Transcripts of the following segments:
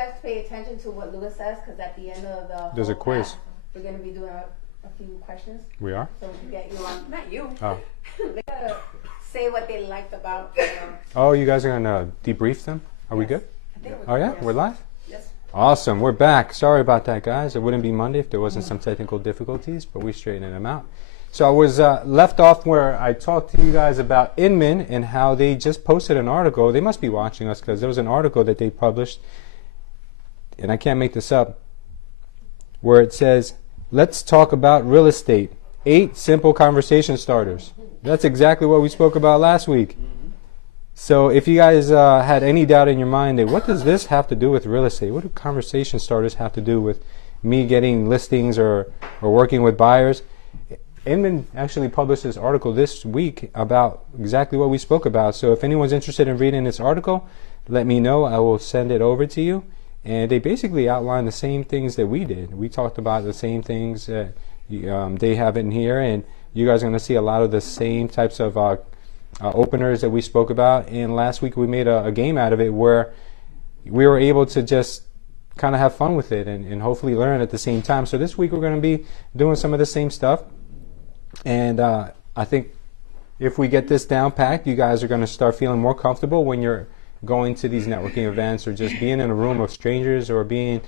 guys pay attention to what Lewis says, because at the end of the there's a quiz. class, we're going to be doing a few questions. We are? So we can get you on. Not you. Oh. They got to say what they liked about. Oh, you guys are going to debrief them? Are we good? I think Oh, yeah? yes. We're live? Yes. Awesome. We're back. Sorry about that, guys. It wouldn't be Monday if there wasn't some technical difficulties, but we straightened them out. So I was left off where I talked to you guys about Inman and how they just posted an article. They must be watching us because there was an article that they published, and I can't make this up, where it says, let's talk about real estate. 8 simple conversation starters. That's exactly what we spoke about last week. So if you guys had any doubt in your mind, that what does this have to do with real estate? What do conversation starters have to do with me getting listings or working with buyers? Inman actually published this article this week about exactly what we spoke about. So if anyone's interested in reading this article, let me know. I will send it over to you. And they basically outline the same things that we did. We talked about the same things that they have in here, and you guys are going to see a lot of the same types of openers that we spoke about. And last week we made a game out of it where we were able to just kind of have fun with it and hopefully learn at the same time. So this week we're going to be doing some of the same stuff. And I think if we get this down packed, you guys are going to start feeling more comfortable when you're going to these networking events or just being in a room of strangers or being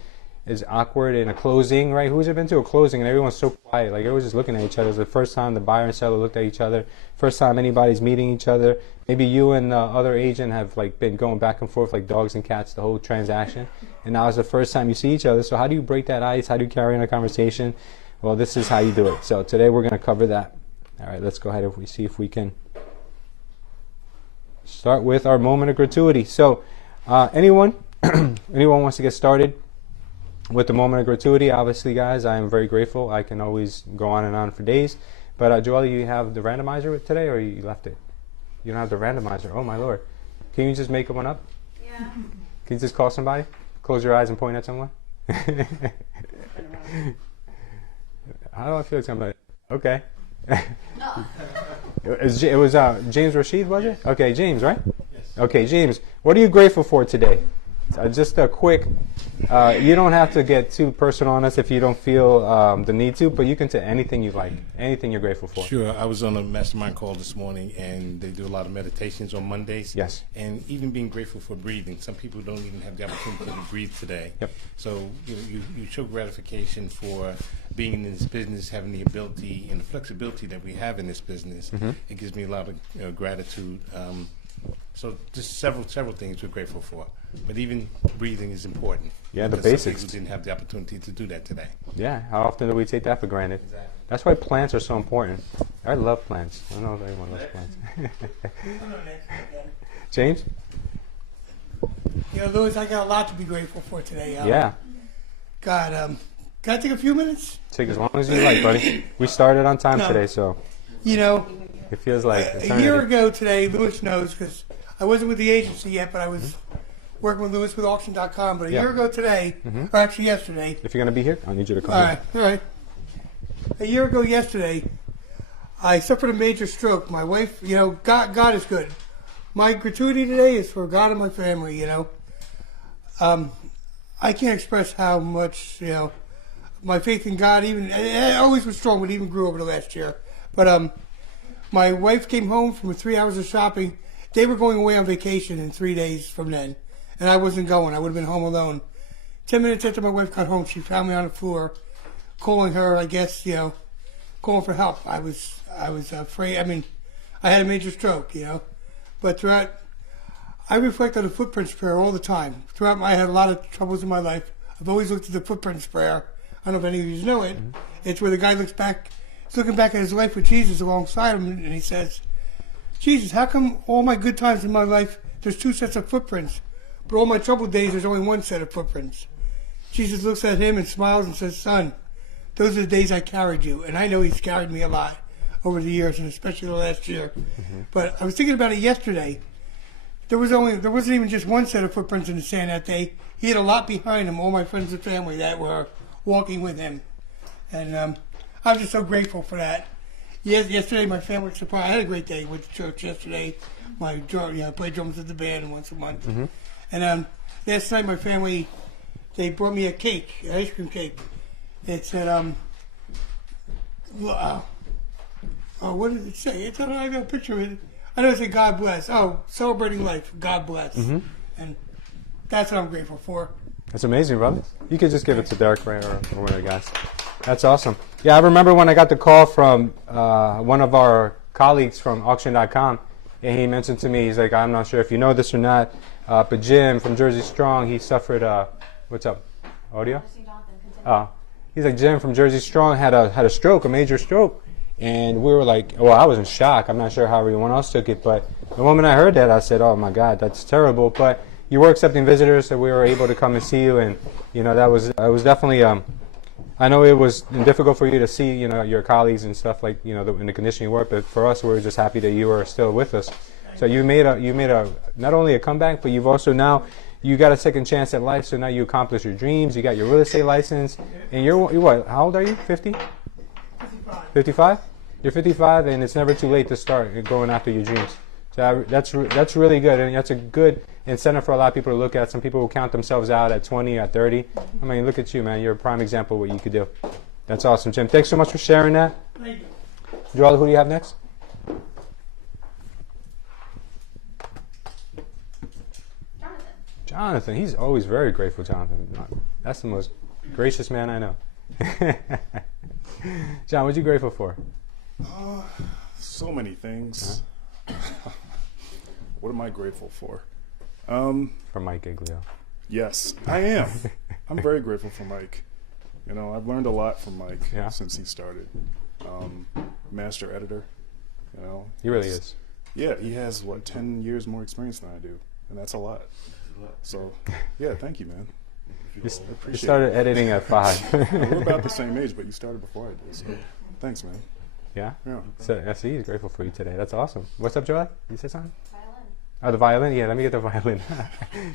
as awkward in a closing, right? Who's ever been to a closing and everyone's so quiet? Like everyone's just looking at each other. It's the first time the buyer and seller looked at each other. First time anybody's meeting each other. Maybe you and the other agent have like been going back and forth like dogs and cats the whole transaction. And now it's the first time you see each other. So how do you break that ice? How do you carry on a conversation? Well, this is how you do it. So today we're going to cover that. All right, let's go ahead and see if we can start with our moment of gratuity. So anyone wants to get started with the moment of gratuity? Obviously, guys, I am very grateful. I can always go on and on for days. But Joelle, you have the randomizer today, or you left it? You don't have the randomizer. Oh, my Lord. Can you just make one up? Yeah. Can you just call somebody? Close your eyes and point at someone? How do I feel like somebody? Okay. No. It was James Rashid, was it? Okay, James, right? Yes. Okay, James, what are you grateful for today? Just a quick, you don't have to get too personal on us if you don't feel the need to, but you can say anything you like, anything you're grateful for. Sure. I was on a mastermind call this morning, and they do a lot of meditations on Mondays. Yes. And even being grateful for breathing. Some people don't even have the opportunity to breathe today. Yep. So you show gratification for being in this business, having the ability and the flexibility that we have in this business. Mm-hmm. It gives me a lot of gratitude. So just several things we're grateful for. But even breathing is important. Yeah, the because basics. some people didn't have the opportunity to do that today. Yeah, how often do we take that for granted? Exactly. That's why plants are so important. I love plants. I don't know if anyone loves plants. James? Louis, I got a lot to be grateful for today. Yeah. God, can I take a few minutes? Take as long as you like, buddy. We started on time No. today, so You know, it feels like a eternity. year ago today, Louis knows because I wasn't with the agency yet, but I was working with Louis with auction.com. But a Yeah. year ago today, or actually yesterday. If you're going to be here, I need you to come All in. right. A year ago yesterday, I suffered a major stroke. My wife, God is good. My gratuity today is for God and my family, I can't express how much, my faith in God I always was strong, but even grew over the last year. But my wife came home from 3 hours of shopping. They were going away on vacation in 3 days from then, and I wasn't going. I would have been home alone. 10 minutes after my wife got home, she found me on the floor, calling her, I guess, calling for help. I was afraid. I mean, I had a major stroke, But throughout, I reflect on the footprints prayer all the time. I had a lot of troubles in my life. I've always looked at the footprints prayer. I don't know if any of you know it. Mm-hmm. It's where the guy looks back, he's looking back at his life with Jesus alongside him, and he says, Jesus, how come all my good times in my life, there's 2 sets of footprints, but all my troubled days, there's only 1 set of footprints? Jesus looks at him and smiles and says, son, those are the days I carried you. And I know he's carried me a lot over the years, and especially the last year. Mm-hmm. But I was thinking about it yesterday. There wasn't even just 1 set of footprints in the sand that day. He had a lot behind him, all my friends and family that were walking with him. And I'm just so grateful for that. Yesterday, my family was surprised. I had a great day with the church yesterday. I play drums with the band once a month. Mm-hmm. And last night, my family they brought me a cake, an ice cream cake. It said, what did it say? It's, I got a picture of it. I know it said God bless. Oh, celebrating life, God bless. And that's what I'm grateful for. That's amazing, brother. You could just give it to Derek, right, or one of the guys. That's awesome. Yeah, I remember when I got the call from one of our colleagues from auction.com, and he mentioned to me, he's like, I'm not sure if you know this or not, but Jim from Jersey Strong, he suffered, what's up, audio? He's like, Jim from Jersey Strong had a stroke, a major stroke. And we were like, well, I was in shock. I'm not sure how everyone else took it, but the moment I heard that, I said, oh my God, that's terrible. But you were accepting visitors, so we were able to come and see you, and that was definitely. I know it was difficult for you to see, your colleagues and stuff like, in the condition you were, but for us, we were just happy that you were still with us. So you made a not only a comeback, but you've also now you got a second chance at life. So now you accomplished your dreams. You got your real estate license, and you're what? How old are you? 50? 55? You're 55, and it's never too late to start going after your dreams. So that's really good, and that's a good incentive for a lot of people to look at. Some people will count themselves out at 20, at 30. I mean, look at you, man. You're a prime example of what you could do. That's awesome, Jim. Thanks so much for sharing that. Thank you. Joel, who do you have next? Jonathan. He's always very grateful, Jonathan. That's the most gracious man I know. John, what are you grateful for? So many things. What am I grateful for? For Mike Giglio. Yes, I am. I'm very grateful for Mike. I've learned a lot from Mike since he started. Master editor. He really is. Yeah, he has 10 years more experience than I do, and that's a lot. So, yeah, thank you, man. You started editing at 5. We're about the same age, but you started before I did. So, thanks, man. Yeah? Yeah. So I see he's grateful for you today. That's awesome. What's up, Joy? You said something? Violin. Oh, the violin? Yeah, let me get the violin.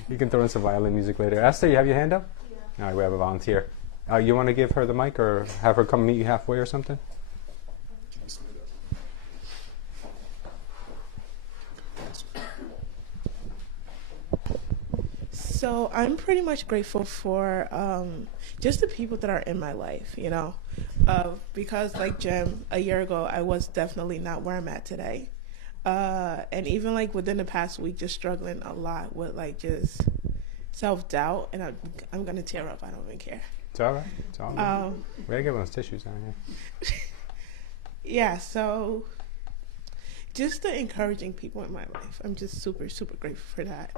You can throw in some violin music later. Esther, you have your hand up? Yeah. All right, we have a volunteer. You want to give her the mic or have her come meet you halfway or something? So I'm pretty much grateful for just the people that are in my life, because like Jim, a year ago, I was definitely not where I'm at today. And even like within the past week, just struggling a lot with like just self-doubt, and I'm going to tear up. I don't even care. It's all right. It's all right. We gotta get those tissues down here. Yeah, so just the encouraging people in my life. I'm just super, super grateful for that,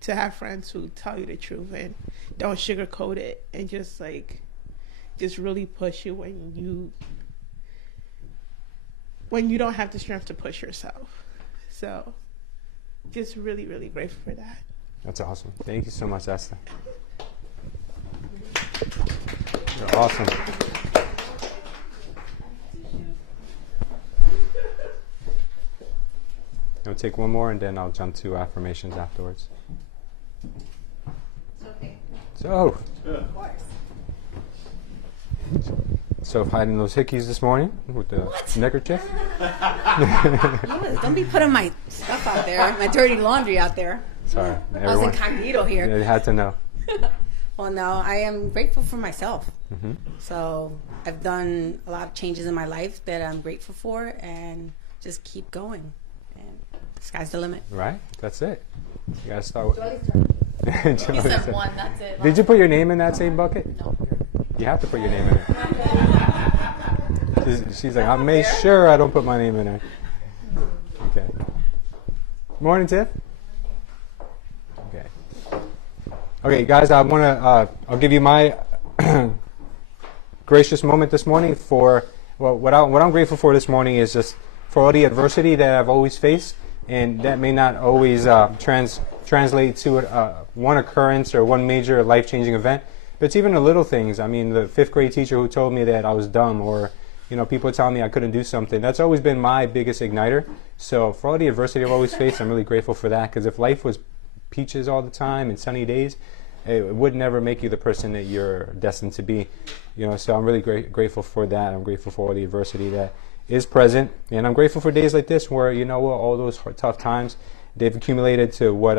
to have friends who tell you the truth and don't sugarcoat it and just really push you when you don't have the strength to push yourself. So just really, really grateful for that. That's awesome. Thank you so much, Esther. You're awesome. I'll take one more and then I'll jump to affirmations afterwards. Okay. So, Of course. so hiding those hickeys this morning with the neckerchief. Don't be putting my stuff out there, my dirty laundry out there. Sorry, I was everyone. incognito here. They had to know. Well, no, I am grateful for myself. Mm-hmm. So I've done a lot of changes in my life that I'm grateful for, and just keep going. And sky's the limit. Right? That's it. You gotta start with. You said one, that's it. Did you put your name in that same bucket? No. You have to put your name in it. She's like, I made sure I don't put my name in it. Okay. Morning, Tiff. Okay. Okay, guys, I want to. I'll give you my gracious moment this morning for what I'm grateful for this morning is just for all the adversity that I've always faced, and that may not always translate to one occurrence or one major life-changing event, but it's even the little things. I mean, the 5th grade teacher who told me that I was dumb, or people telling me I couldn't do something. That's always been my biggest igniter. So for all the adversity I've always faced, I'm really grateful for that, because if life was peaches all the time and sunny days, it would never make you the person that you're destined to be. So I'm really grateful for that. I'm grateful for all the adversity that is present, and I'm grateful for days like this where all those tough times, they've accumulated to what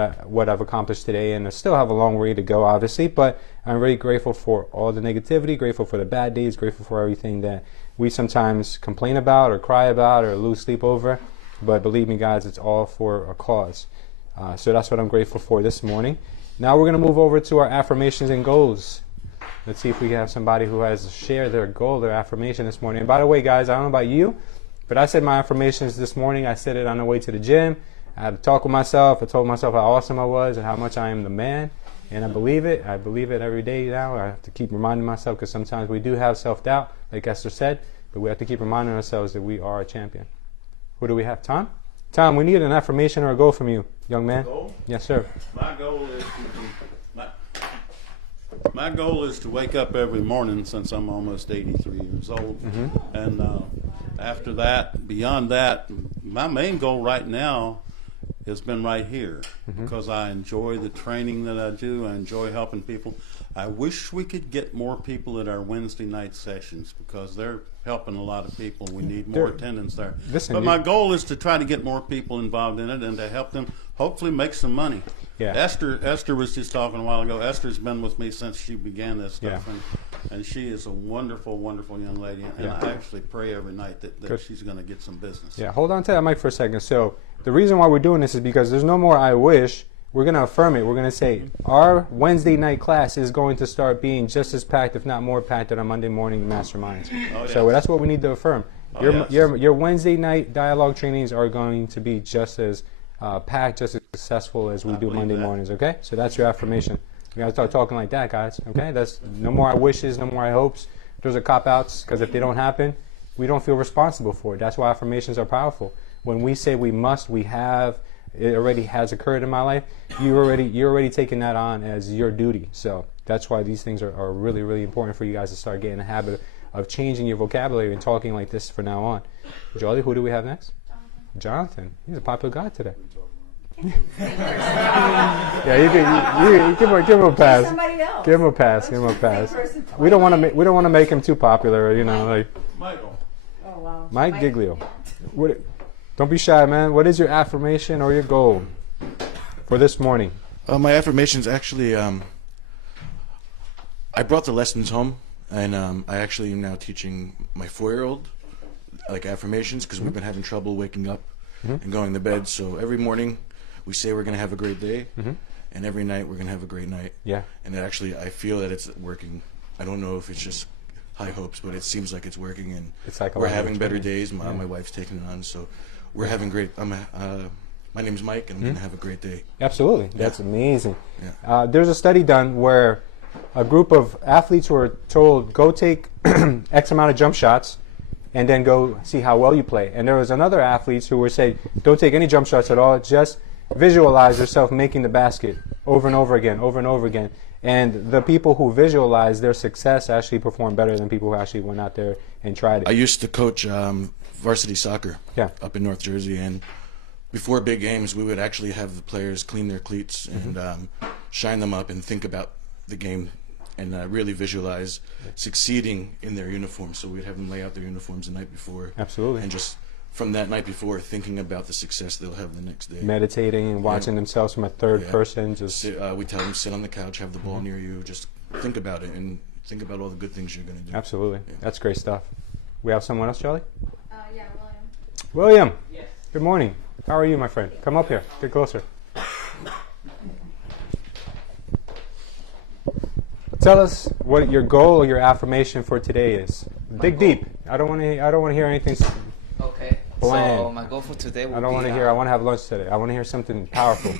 I've accomplished today, and I still have a long way to go, obviously. But I'm really grateful for all the negativity, grateful for the bad days, grateful for everything that we sometimes complain about or cry about or lose sleep over. But believe me, guys, it's all for a cause. So that's what I'm grateful for this morning. Now we're going to move over to our affirmations and goals. Let's see if we can have somebody who has shared their goal, their affirmation this morning. And by the way, guys, I don't know about you, but I said my affirmations this morning. I said it on the way to the gym. I had to talk with myself. I told myself how awesome I was and how much I am the man. And I believe it. I believe it every day now. I have to keep reminding myself, because sometimes we do have self-doubt, like Esther said, but we have to keep reminding ourselves that we are a champion. Who do we have? Tom? Tom, we need an affirmation or a goal from you, young man. Goal? Yes, sir. My goal is my goal is to wake up every morning, since I'm almost 83 years old. And after that, beyond that, my main goal right now has been right here, because I enjoy the training that I do. I enjoy helping people. I wish we could get more people at our Wednesday night sessions, because they're helping a lot of people. We need more attendance there. But my goal is to try to get more people involved in it and to help them hopefully make some money. Yeah. Esther was just talking a while ago. Esther's been with me since she began this stuff, Yeah. and she is a wonderful, wonderful young lady. And Yeah. I actually pray every night that she's going to get some business. Yeah, hold on to that mic for a second. So the reason why we're doing this is because there's no more I wish. We're going to affirm it. We're going to say our Wednesday night class is going to start being just as packed, if not more packed, than our Monday morning masterminds. Oh, So yes. that's what we need to affirm. Oh, Your, yes. your Wednesday night dialogue trainings are going to be just as packed, just as successful as we do believe Monday that. mornings, okay? So that's your affirmation. We got to start talking like that, guys, okay? That's no more I wishes, no more I hopes. Those are cop-outs, because if they don't happen, we don't feel responsible for it. That's why affirmations are powerful. When we say we must, we have, it already has occurred in my life, you're already taking that on as your duty. So that's why these things are really, really important for you guys to start getting a habit of changing your vocabulary and talking like this from now on. Jolly, who do we have next? Jonathan. He's a popular guy today. Yeah, you give him a pass. Somebody else. Give him a pass. Give him a pass. We don't want to make him too popular, you know. Like Michael. Oh, wow. Mike Giglio. Don't be shy, man. What is your affirmation or your goal for this morning? My affirmations actually, I brought the lessons home, and I actually am now teaching my 4-year-old like affirmations, because we've been having trouble waking up and going to bed. So every morning we say we're going to have a great day, and every night we're going to have a great night. Yeah. And actually, I feel that it's working. I don't know if it's just high hopes, but it seems like it's working, and It's like a we're lot of having better training. days. My wife's taking it on, so we're having great. My name's Mike, and I'm going to have a great day. Absolutely. That's amazing. Yeah. There's a study done where a group of athletes were told, go take X amount of jump shots and then go see how well you play. And there was another athletes who were saying, don't take any jump shots at all, just visualize yourself making the basket over and over again, over and over again. And the people who visualize their success actually perform better than people who actually went out there and tried it. I used to coach varsity soccer up in North Jersey, and before big games, we would actually have the players clean their cleats and shine them up and think about the game and really visualize succeeding in their uniforms. So we'd have them lay out their uniforms the night before. Absolutely. And just from that night before, thinking about the success they'll have the next day. Meditating and watching themselves from a third person. Just we tell them, sit on the couch, have the ball near you, just think about it and think about all the good things you're going to do. Absolutely. That's great stuff. We have someone else, Charlie? Yeah, William. William. Yes. Good morning. How are you, my friend? Come up here. Get closer. Tell us what your goal or your affirmation for today is. Dig deep. I don't want to hear anything. Okay. Bland. So my goal for today will be. I don't want to hear. I want to have lunch today. I want to hear something powerful.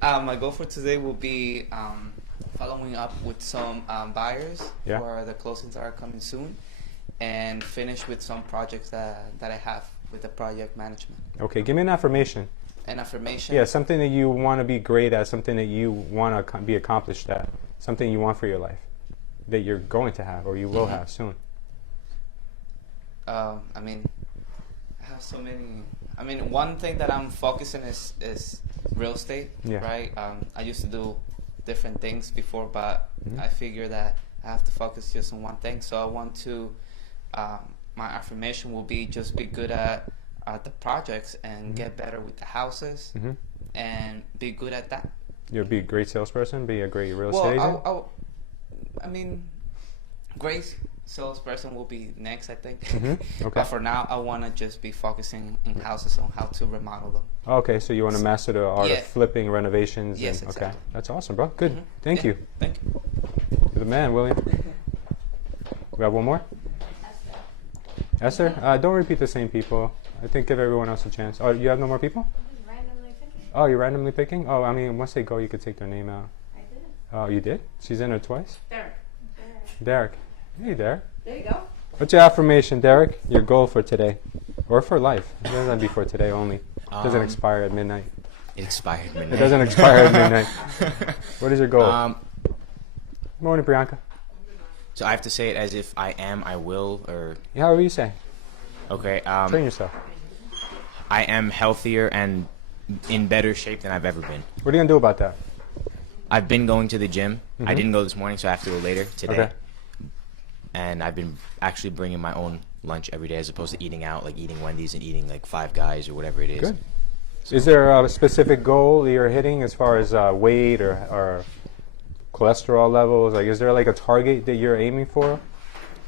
My goal for today will be following up with some buyers for the closings that are coming soon, and finish with some projects that I have with the project management. Okay, give me an affirmation. An affirmation. Yeah, something that you want to be great at, something that you want to be accomplished at, something you want for your life that you're going to have or you will have soon. I mean, I have so many. I mean, one thing that I'm focusing is real estate, right? I used to do different things before, but I figure that I have to focus just on one thing. So I want to, my affirmation will be just be good at the projects and get better with the houses and be good at that. You'll be a great salesperson, be a great real estate agent? I mean, great salesperson will be next, I think. Okay. But for now, I want to just be focusing in houses on how to remodel them. Okay, so you want to master the art of flipping, renovations? Yes, and, exactly. Okay, that's awesome, bro. Good. Thank you. Thank you. You're the man, William. We have one more? Esther? Don't repeat the same people. I think give everyone else a chance. Oh, you have no more people? Randomly picking. Oh, you're randomly picking? Oh, I mean, once they go, you could take their name out. I did. Oh, you did? She's in there twice? Derek. Derek. Hey, Derek. There you go. What's your affirmation, Derek? Your goal for today? Or for life? It doesn't have to be for today only. It doesn't expire at midnight. It expired at midnight. It doesn't expire at midnight. What is your goal? Good morning, Priyanka. So I have to say it as if I am, I will, or... However you say. Okay. Train yourself. I am healthier and in better shape than I've ever been. What are you going to do about that? I've been going to the gym. I didn't go this morning, so I have to go later today. Okay. And I've been actually bringing my own lunch every day as opposed to eating out, like eating Wendy's and eating like Five Guys or whatever it is. Good. So is there a specific goal you're hitting as far as weight or cholesterol levels? Like, is there like a target that you're aiming for?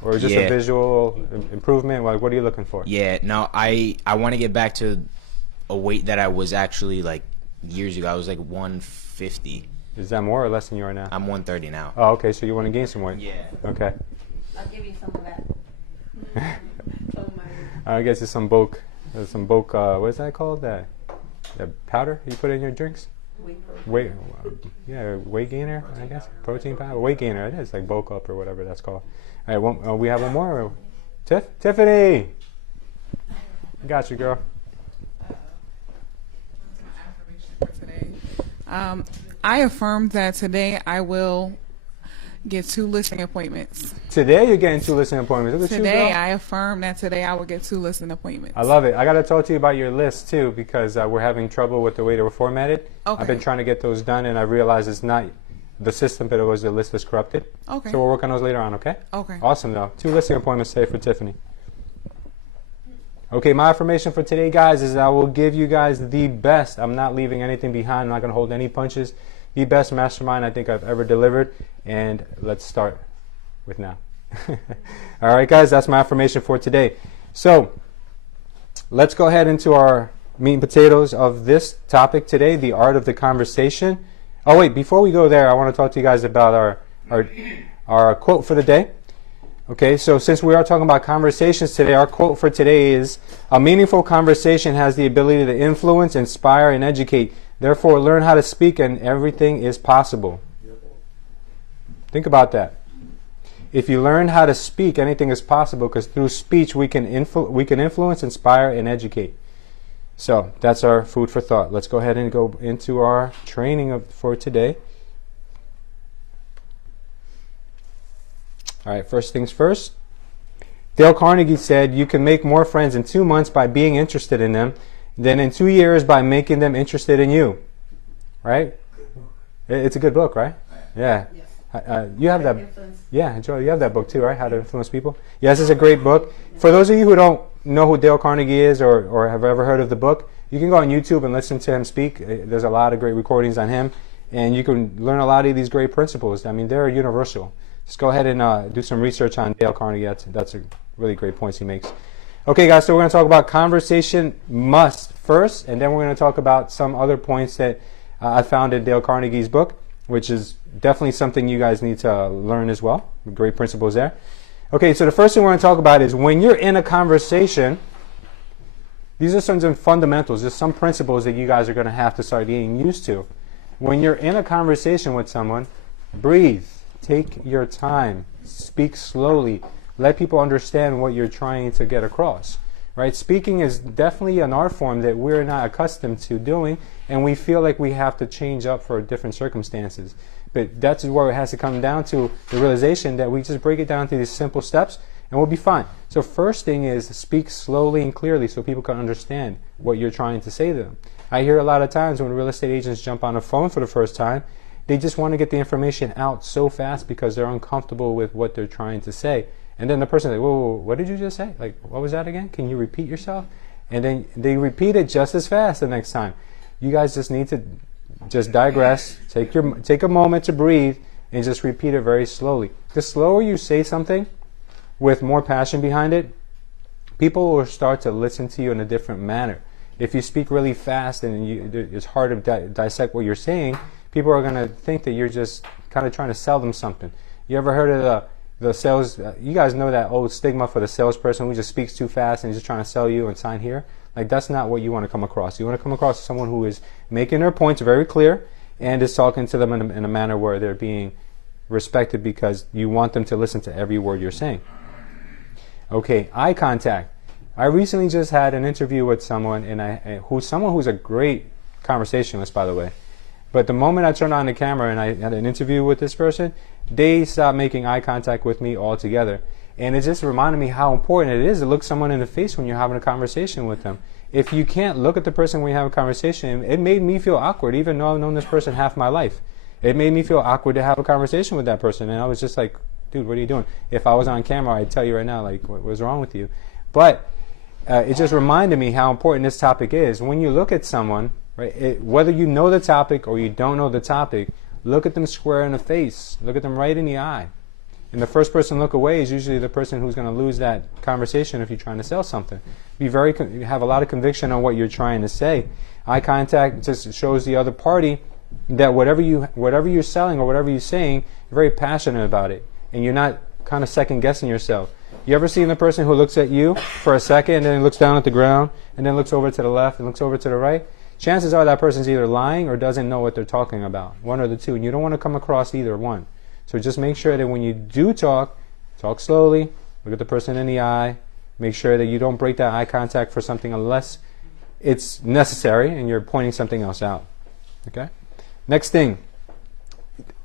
Or just a visual improvement? Like, what are you looking for? Yeah, no, I want to get back to a weight that I was actually like years ago. I was like 150. Is that more or less than you are now? I'm 130 now. Oh, okay, so you want to gain some weight? Yeah. Okay. I'll give you some of that. I guess it's some bulk, what is that called? That powder you put in your drinks? Weight gainer, I guess. Protein powder, weight gainer. It is like bulk up or whatever that's called. All right, we have one more. Tiffany, got you, girl. I affirm that today I will get 2 listing appointments. Today you're getting 2 listing appointments. Look at Today you, girl. I affirm that today I will get 2 listing appointments. I love it. I got to talk to you about your list too, because we're having trouble with the way they were formatted. Okay. I've been trying to get those done, and I realized it's not the system, but it was the list is corrupted. Okay. So we'll work on those later on, okay? Okay. Awesome, though. 2 listing appointments today for Tiffany. Okay, my affirmation for today, guys, is I will give you guys the best. I'm not leaving anything behind. I'm not going to hold any punches. The best mastermind I think I've ever delivered. And let's start with now. All right, guys, that's my affirmation for today. So let's go ahead into our meat and potatoes of this topic today, the art of the conversation. Oh, wait, before we go there, I want to talk to you guys about our quote for the day. Okay, so since we are talking about conversations today, our quote for today is, "A meaningful conversation has the ability to influence, inspire, and educate. Therefore, learn how to speak and everything is possible." Think about that. If you learn how to speak, anything is possible, because through speech we can influence, inspire, and educate. So that's our food for thought. Let's go ahead and go into our training for today. All right, first things first. Dale Carnegie said, "You can make more friends in 2 months by being interested in them than in 2 years by making them interested in you." Right? It's a good book, right? Yeah. You have that. Yeah, Joe, you have that book too, right? How to Influence People. Yes, it's a great book. For those of you who don't know who Dale Carnegie is or have ever heard of the book, you can go on YouTube and listen to him speak. There's a lot of great recordings on him, and you can learn a lot of these great principles. I mean, they're universal. Just go ahead and do some research on Dale Carnegie. That's a really great points he makes. Okay, guys, so we're going to talk about conversation must first, and then we're going to talk about some other points that I found in Dale Carnegie's book, which is definitely something you guys need to learn as well. Great principles there. Okay, so the first thing we're going to talk about is when you're in a conversation, these are some fundamentals, just some principles that you guys are going to have to start getting used to. When you're in a conversation with someone, breathe. Take your time. Speak slowly. Let people understand what you're trying to get across. Right? Speaking is definitely an art form that we're not accustomed to doing, and we feel like we have to change up for different circumstances. But that's where it has to come down to the realization that we just break it down to these simple steps, and we'll be fine. So first thing is speak slowly and clearly so people can understand what you're trying to say to them. I hear a lot of times when real estate agents jump on a phone for the first time, they just want to get the information out so fast because they're uncomfortable with what they're trying to say. And then the person is like, whoa, what did you just say? Like, what was that again? Can you repeat yourself? and then they repeat it just as fast the next time. You guys just need to just digress, take a moment to breathe, and just repeat it very slowly. The slower you say something with more passion behind it, people will start to listen to you in a different manner. If you speak really fast and it's hard to dissect what you're saying, people are going to think that you're just kind of trying to sell them something. You ever heard of the sales? You guys know that old stigma for the salesperson who just speaks too fast and is just trying to sell you and sign here? Like, that's not what you want to come across. You want to come across as someone who is making their points very clear and is talking to them in a manner where they're being respected because you want them to listen to every word you're saying. Okay, eye contact. I recently just had an interview with someone, someone who's a great conversationalist, by the way. But the moment I turned on the camera and I had an interview with this person, they stopped making eye contact with me altogether. And it just reminded me how important it is to look someone in the face when you're having a conversation with them. If you can't look at the person when you have a conversation, it made me feel awkward, even though I've known this person half my life. It made me feel awkward to have a conversation with that person. And I was just like, dude, what are you doing? If I was on camera, I'd tell you right now, like, what's wrong with you? But it just reminded me how important this topic is. When you look at someone, right, whether you know the topic or you don't know the topic, look at them square in the face. Look at them right in the eye. And the first person to look away is usually the person who's going to lose that conversation if you're trying to sell something. Have a lot of conviction on what you're trying to say. Eye contact just shows the other party that whatever you're selling or whatever you're saying, you're very passionate about it. And you're not kind of second guessing yourself. You ever seen the person who looks at you for a second and then looks down at the ground and then looks over to the left and looks over to the right? Chances are that person's either lying or doesn't know what they're talking about. One or the two. And you don't want to come across either one. So just make sure that when you do talk slowly, look at the person in the eye, make sure that you don't break that eye contact for something unless it's necessary and you're pointing something else out. Okay? Next thing.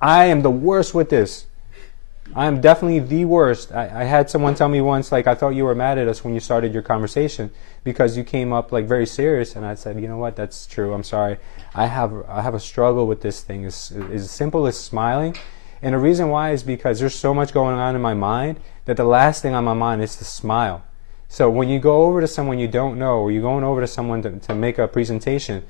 I am the worst with this. I am definitely the worst. I had someone tell me once, like, I thought you were mad at us when you started your conversation because you came up like very serious, and I said, you know what, that's true, I'm sorry. I have a struggle with this thing. It's as simple as smiling. And the reason why is because there's so much going on in my mind that the last thing on my mind is to smile. So when you go over to someone you don't know, or you're going over to someone to make a presentation,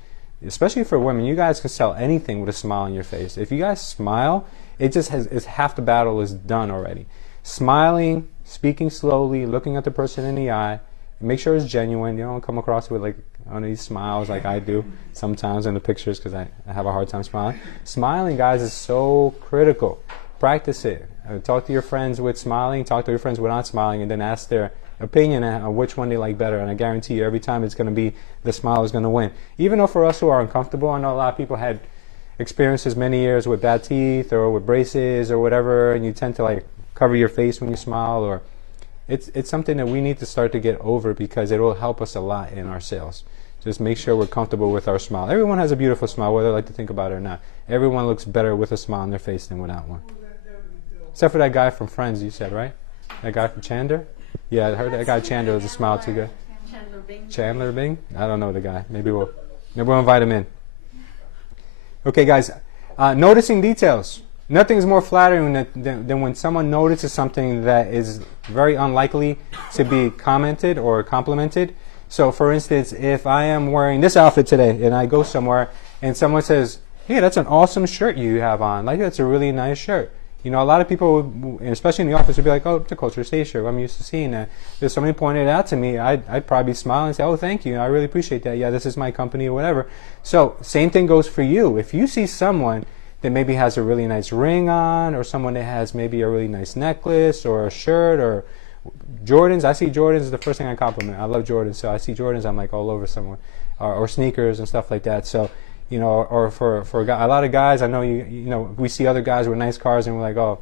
especially for women, you guys can sell anything with a smile on your face. If you guys smile, it's half the battle is done already. Smiling, speaking slowly, looking at the person in the eye, make sure it's genuine. You don't come across with like one of these smiles like I do sometimes in the pictures because I have a hard time smiling. Smiling, guys, is so critical. Practice it. Talk to your friends with smiling, talk to your friends with not smiling, and then ask their opinion on which one they like better. And I guarantee you every time it's going to be the smile is going to win. Even though for us who are uncomfortable, I know a lot of people had experiences many years with bad teeth or with braces or whatever, and you tend to like cover your face when you smile, or it's something that we need to start to get over because it will help us a lot in our sales. Just make sure we're comfortable with our smile. Everyone has a beautiful smile, whether they like to think about it or not. Everyone looks better with a smile on their face than without one. Except for that guy from Friends, you said, right? That guy from Chandler? Yeah, I heard that guy Chandler was a smile too good. Chandler Bing? I don't know the guy. Maybe we'll invite him in. Okay, guys. Noticing details. Nothing is more flattering than when someone notices something that is very unlikely to be commented or complimented. So, for instance, if I am wearing this outfit today and I go somewhere and someone says, hey, that's an awesome shirt you have on. Like, that's a really nice shirt. You know, a lot of people, especially in the office, would be like, oh, it's a Culture State shirt. I'm used to seeing that. If somebody pointed it out to me, I'd probably smile and say, oh, thank you. I really appreciate that. Yeah, this is my company or whatever. So, same thing goes for you. If you see someone that maybe has a really nice ring on, or someone that has maybe a really nice necklace or a shirt or Jordans. I see Jordans is the first thing I compliment. I love Jordans, so I see Jordans, I'm like all over someone, or sneakers and stuff like that. So, you know, or for a lot of guys, I know you know we see other guys with nice cars and we're like, oh,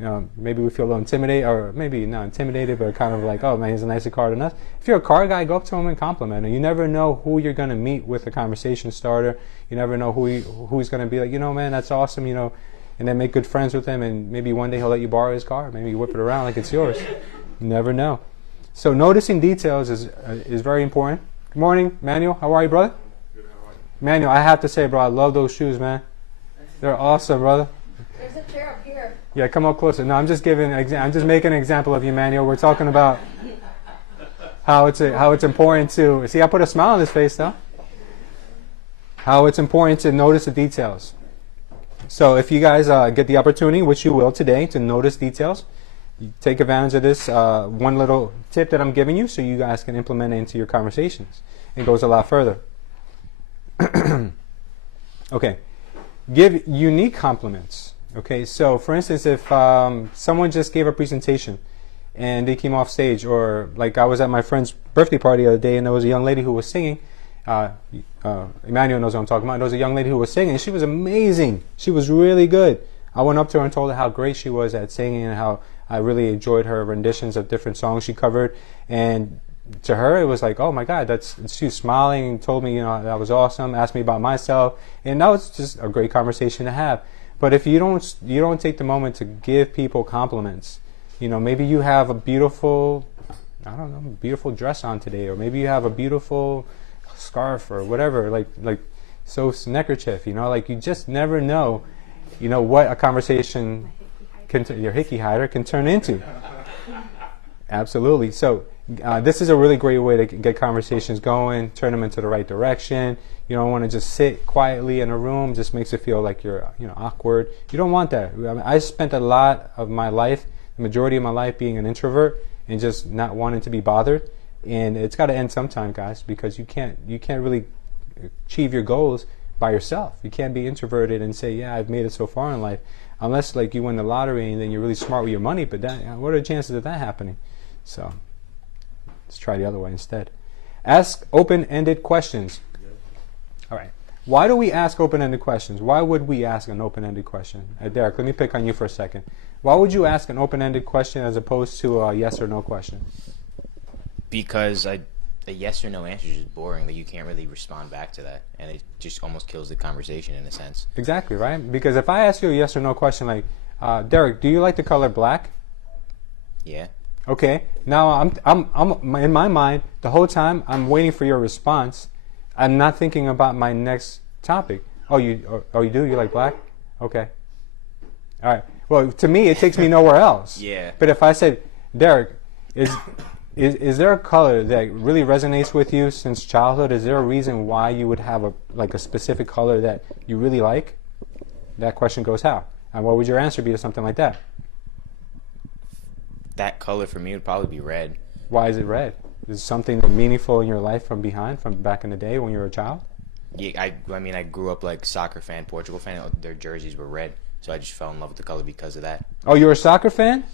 you know, maybe we feel a little intimidated, or maybe not intimidated, but kind of like, oh man, he's a nicer car than us. If you're a car guy, go up to him and compliment him. You never know who you're gonna meet with a conversation starter. You never know who's gonna be like, you know, man, that's awesome, you know, and then make good friends with him, and maybe one day he'll let you borrow his car. Maybe you whip it around like it's yours. You never know. So noticing details is very important. Good morning, Manuel. How are you, brother? Good. How are you? Manuel, I have to say, bro, I love those shoes, man. They're awesome, brother. There's a chair up here. Yeah, come up closer. No, I'm just making an example of you, Manuel. We're talking about how it's important to see. I put a smile on his face though. How it's important to notice the details. So if you guys get the opportunity, which you will today, to notice details, you take advantage of this one little tip that I'm giving you, so you guys can implement it into your conversations. It goes a lot further. Okay, give unique compliments. Okay, so for instance, if someone just gave a presentation and they came off stage, or like I was at my friend's birthday party the other day and there was a young lady who was singing, Emmanuel knows what I'm talking about. There was a young lady who was singing and she was amazing. She was really good. I went up to her and told her how great she was at singing and how I really enjoyed her renditions of different songs she covered. And to her, it was like, oh my God, she was smiling and told me, that was awesome, asked me about myself. And that was just a great conversation to have. But if you don't take the moment to give people compliments, maybe you have a beautiful, beautiful dress on today, or maybe you have a beautiful scarf or whatever, like so neckerchief, like you just never know, what a conversation your hickey hider can turn into. Absolutely. So this is a really great way to get conversations going, turn them into the right direction. You don't want to just sit quietly in a room, just makes it feel like you're awkward. You don't want that. I spent a lot of my life, the majority of my life, being an introvert and just not wanting to be bothered. And it's got to end sometime, guys, because you can't really achieve your goals by yourself. You can't be introverted and say, yeah, I've made it so far in life, unless like you win the lottery and then you're really smart with your money. But what are the chances of that happening? So let's try the other way instead. Ask open-ended questions. All right. Why do we ask open-ended questions? Why would we ask an open-ended question? Derek, let me pick on you for a second. Why would you ask an open-ended question as opposed to a yes or no question? Because a yes or no answer is just boring. That you can't really respond back to that, and it just almost kills the conversation in a sense. Exactly, right? Because if I ask you a yes or no question like, Derek, do you like the color black? Yeah. Okay. Now I'm in my mind the whole time I'm waiting for your response. I'm not thinking about my next topic. Oh, you do? You like black? Okay. All right. Well, to me, it takes me nowhere else. Yeah. But if I said, Derek, is there a color that really resonates with you since childhood? Is there a reason why you would have a specific color that you really like? That question goes how? And what would your answer be to something like that? That color for me would probably be red. Why is it red? Is it something meaningful in your life from back in the day when you were a child? Yeah, I grew up like soccer fan, Portugal fan. Their jerseys were red, so I just fell in love with the color because of that. Oh, you're a soccer fan?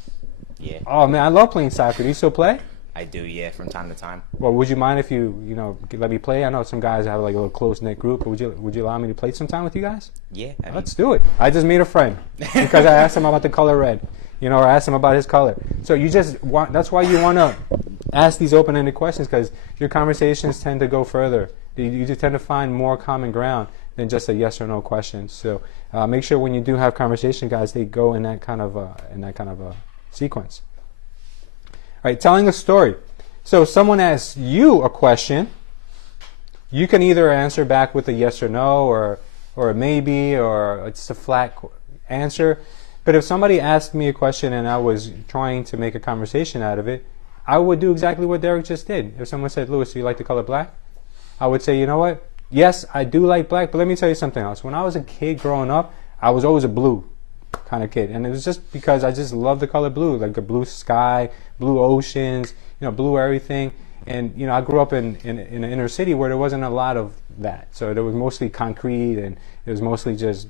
Yeah. Oh man, I love playing soccer. Do you still play? I do, yeah, from time to time. Well, would you mind if you let me play? I know some guys have like a little close-knit group, but would you allow me to play sometime with you guys? Yeah. Let's do it. I just made a friend because I asked him about the color red, or I asked him about his color. So that's why you want to ask these open-ended questions, because your conversations tend to go further. You just tend to find more common ground than just a yes or no question. So make sure when you do have conversation, guys, they go in that kind of a sequence. All right, telling a story. So someone asks you a question. You can either answer back with a yes or no, or a maybe, or it's a flat answer. But if somebody asked me a question and I was trying to make a conversation out of it, I would do exactly what Derek just did. If someone said, Louis, do you like the color black? I would say, you know what? Yes, I do like black, but let me tell you something else. When I was a kid growing up, I was always a blue kind of kid. And it was just because I just love the color blue, like the blue sky, blue oceans, blue everything. And, I grew up in an inner city where there wasn't a lot of that. So there was mostly concrete and it was mostly just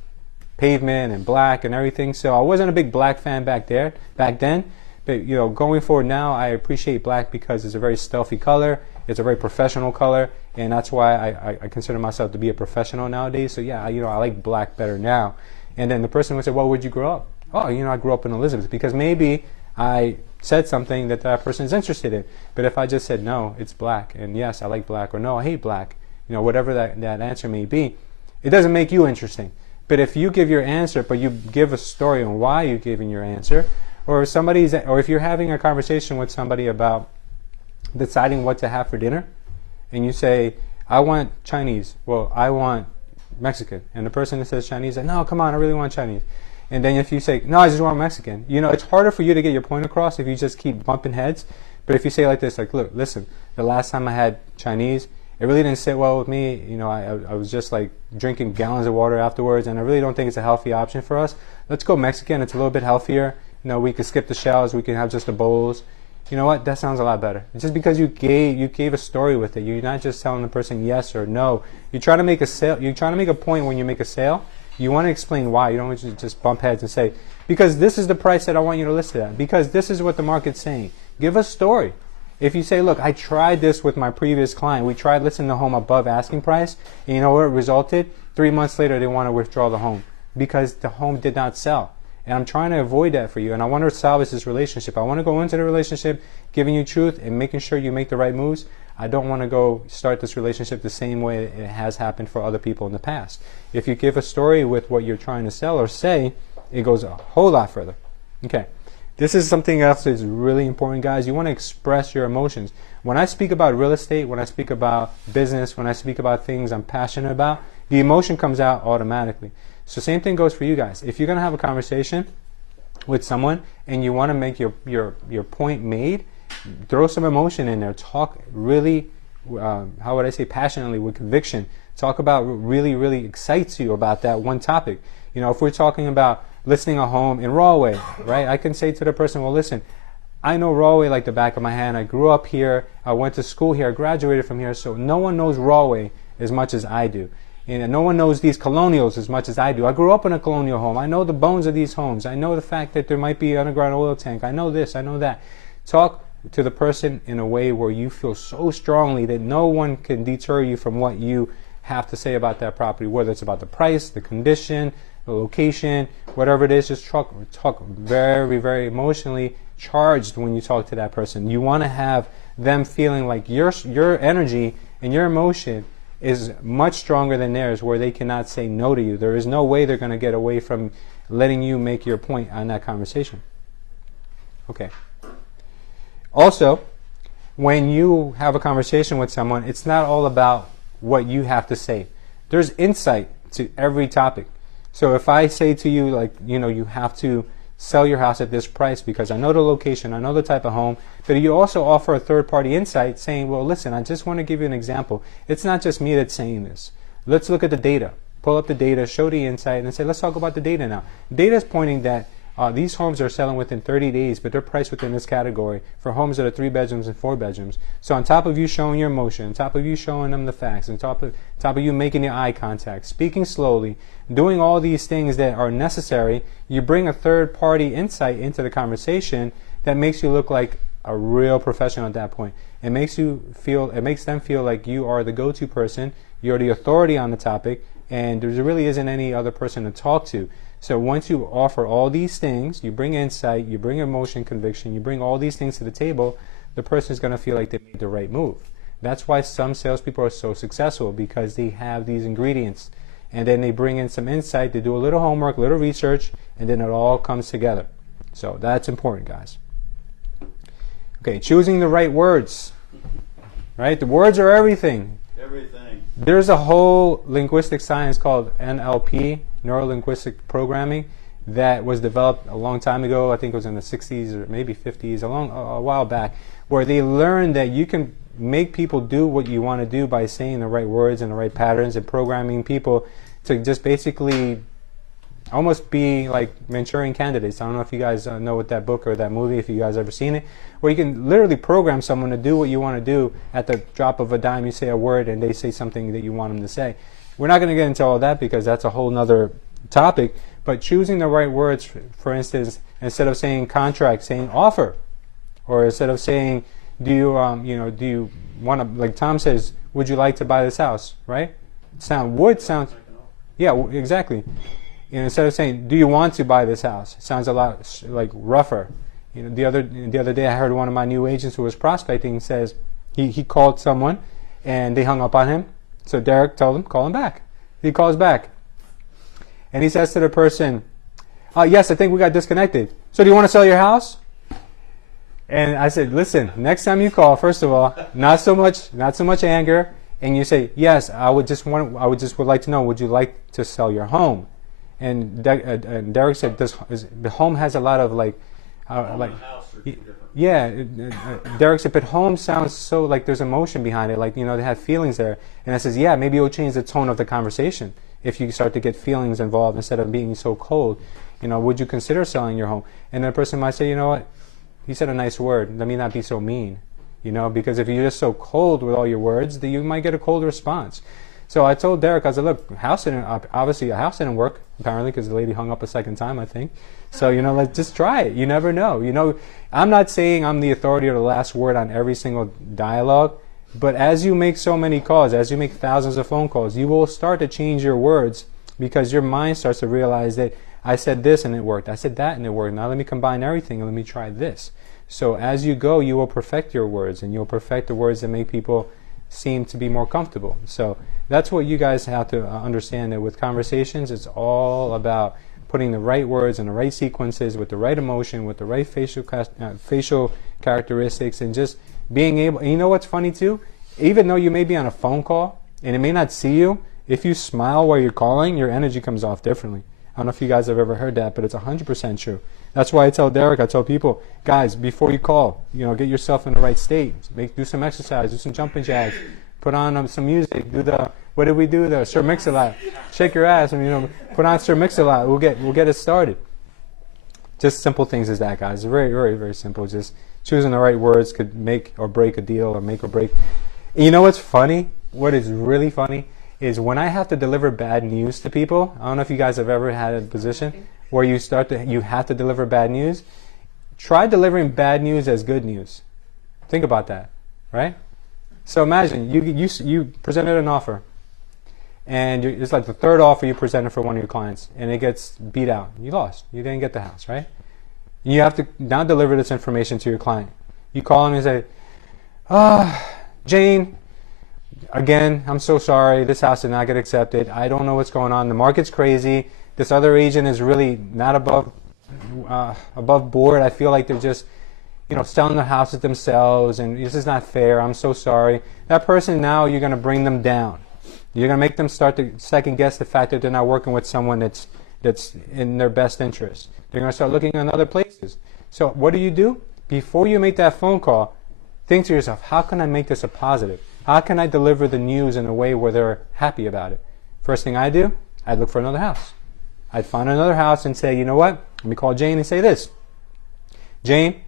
pavement and black and everything. So I wasn't a big black fan back then. But, going forward now, I appreciate black because it's a very stealthy color. It's a very professional color. And that's why I consider myself to be a professional nowadays. So, yeah, I like black better now. And then the person would say, well, where'd you grow up? Oh, I grew up in Elizabeth, because maybe I said something that person is interested in. But if I just said, no, it's black, and yes, I like black, or no, I hate black, whatever that answer may be, it doesn't make you interesting. But if you give your answer, but you give a story on why you're giving your answer, or if you're having a conversation with somebody about deciding what to have for dinner, and you say, I want Chinese, well, I want Mexican, and the person that says Chinese says, no, come on, I really want Chinese. And then if you say, no, I just want Mexican, it's harder for you to get your point across if you just keep bumping heads. But if you say it like this, like, look, listen, the last time I had Chinese, it really didn't sit well with me. You know, I was just like drinking gallons of water afterwards, and I really don't think it's a healthy option for us. Let's go Mexican. It's a little bit healthier. You know, we could skip the shells. We can have just the bowls. You know what? That sounds a lot better. Just because you gave a story with it. You're not just telling the person yes or no. You're trying to make a sale. You're trying to make a point when you make a sale. You want to explain why. You don't want to just bump heads and say, because this is the price that I want you to list it at. Because this is what the market's saying. Give a story. If you say, look, I tried this with my previous client. We tried listing the home above asking price. And you know what it resulted? 3 months later, they want to withdraw the home because the home did not sell. And I'm trying to avoid that for you. And I want to salvage this relationship. I want to go into the relationship giving you truth and making sure you make the right moves. I don't want to go start this relationship the same way it has happened for other people in the past. If you give a story with what you're trying to sell or say, it goes a whole lot further. Okay. This is something else that's really important, guys. You want to express your emotions. When I speak about real estate, when I speak about business, when I speak about things I'm passionate about, the emotion comes out automatically. So same thing goes for you guys. If you're going to have a conversation with someone and you want to make your point made, throw some emotion in there. Talk really, how would I say, passionately, with conviction. Talk about what really excites you about that one topic. You know, if we're talking about listing a home in Rahway, right? I can say to the person, well, listen, I know Rahway like the back of my hand. I grew up here. I went to school here. I graduated from here. So no one knows Rahway as much as I do. And no one knows these colonials as much as I do. I grew up in a colonial home. I know the bones of these homes. I know the fact that there might be an underground oil tank. I know this. I know that. Talk to the person in a way where you feel so strongly that no one can deter you from what you have to say about that property, whether it's about the price, the condition, the location, whatever it is. Just talk very emotionally charged when you talk to that person. You want to have them feeling like your energy and your emotion is much stronger than theirs, where they cannot say no to you. There is no way they're going to get away from letting you make your point on that conversation. Okay. Also, when you have a conversation with someone, it's not all about what you have to say. There's insight to every topic. So if I say to you, like, you know, you have to sell your house at this price because I know the location, I know the type of home, but you also offer a third-party insight saying, well, listen, I just want to give you an example. It's not just me that's saying this. Let's look at the data. Pull up the data, show the insight, and then say, let's talk about the data now. Data is pointing that these homes are selling within 30 days, but they're priced within this category for homes that are 3 bedrooms and 4 bedrooms. So on top of you showing your emotion, on top of you showing them the facts, on top of you making your eye contact, speaking slowly, doing all these things that are necessary, you bring a third-party insight into the conversation that makes you look like a real professional at that point. It makes them feel like you are the go-to person, you're the authority on the topic, and there really isn't any other person to talk to. So once you offer all these things, you bring insight, you bring emotion, conviction, you bring all these things to the table, the person is going to feel like they made the right move. That's why some salespeople are so successful, because they have these ingredients. And then they bring in some insight, they do a little homework, a little research, and then it all comes together. So that's important, guys. Okay, choosing the right words. Right? The words are everything. Everything. There's a whole linguistic science called NLP, Neuro-Linguistic Programming, that was developed a long time ago. I think it was in the 60s or maybe 50s, a while back, where they learned that you can make people do what you want to do by saying the right words and the right patterns, and programming people to just basically almost be like Manchurian candidates. I don't know if you guys know what that book or that movie, if you guys ever seen it, where you can literally program someone to do what you want to do at the drop of a dime. You say a word and they say something that you want them to say. We're not going to get into all that because that's a whole nother topic, but choosing the right words, for instance, instead of saying contract, saying offer, or instead of saying, do you want to, like Tom says, would you like to buy this house, right? Yeah, exactly. You know, instead of saying, do you want to buy this house? It sounds a lot like rougher. You know, the other day I heard one of my new agents who was prospecting says he called someone and they hung up on him. So Derek told him, call him back. He calls back. And he says to the person, yes, I think we got disconnected. So do you want to sell your house? And I said, listen, next time you call, first of all, not so much anger, and you say, yes, I would like to know, would you like to sell your home? And Derek said, the home has a lot of like Yeah, Derek said, but home sounds so like there's emotion behind it, like, they have feelings there. And I says, yeah, maybe it'll change the tone of the conversation if you start to get feelings involved instead of being so cold. Would you consider selling your home? And the person might say, you know what, he said a nice word, let me not be so mean. Because if you're just so cold with all your words, then you might get a cold response. So I told Derek, I said, look, obviously a house didn't work, apparently, because the lady hung up a second time, I think. So, let's just try it. You never know. I'm not saying I'm the authority or the last word on every single dialogue, but as you make so many calls, as you make thousands of phone calls, you will start to change your words because your mind starts to realize that I said this and it worked. I said that and it worked. Now let me combine everything and let me try this. So as you go, you will perfect your words, and you'll perfect the words that make people seem to be more comfortable. So that's what you guys have to understand, that with conversations, it's all about putting the right words in the right sequences with the right emotion, with the right facial characteristics, and just being able. And you know what's funny too? Even though you may be on a phone call and it may not see you, if you smile while you're calling, your energy comes off differently. I don't know if you guys have ever heard that, but it's 100% true. That's why I tell Derek, I tell people, guys, before you call, get yourself in the right state. Do some exercise, do some jumping jacks, put on some music, do the, what did we do? The Sir Mix-a-Lot. Shake your ass and, put on Sir Mix-a-Lot. We'll get it started. Just simple things as that, guys. Very, very, very simple. Just choosing the right words could make or break a deal, or make or break. And you know what's funny? What is really funny is when I have to deliver bad news to people. I don't know if you guys have ever had a position where you have to deliver bad news. Try delivering bad news as good news. Think about that, right? So imagine you presented an offer, and it's like the third offer you presented for one of your clients, and it gets beat out. You lost. You didn't get the house, right? You have to now deliver this information to your client. You call him and say, Jane, again, I'm so sorry. This house did not get accepted. I don't know what's going on. The market's crazy. This other agent is really not above board. I feel like they're just, selling the houses themselves, and this is not fair. I'm so sorry. That person, now you're going to bring them down. You're going to make them start to second guess the fact that they're not working with someone that's in their best interest. They're going to start looking in other places. So what do? Before you make that phone call, think to yourself, how can I make this a positive? How can I deliver the news in a way where they're happy about it? First thing I do, I'd look for another house. I'd find another house and say, you know what? Let me call Jane and say this. Jane,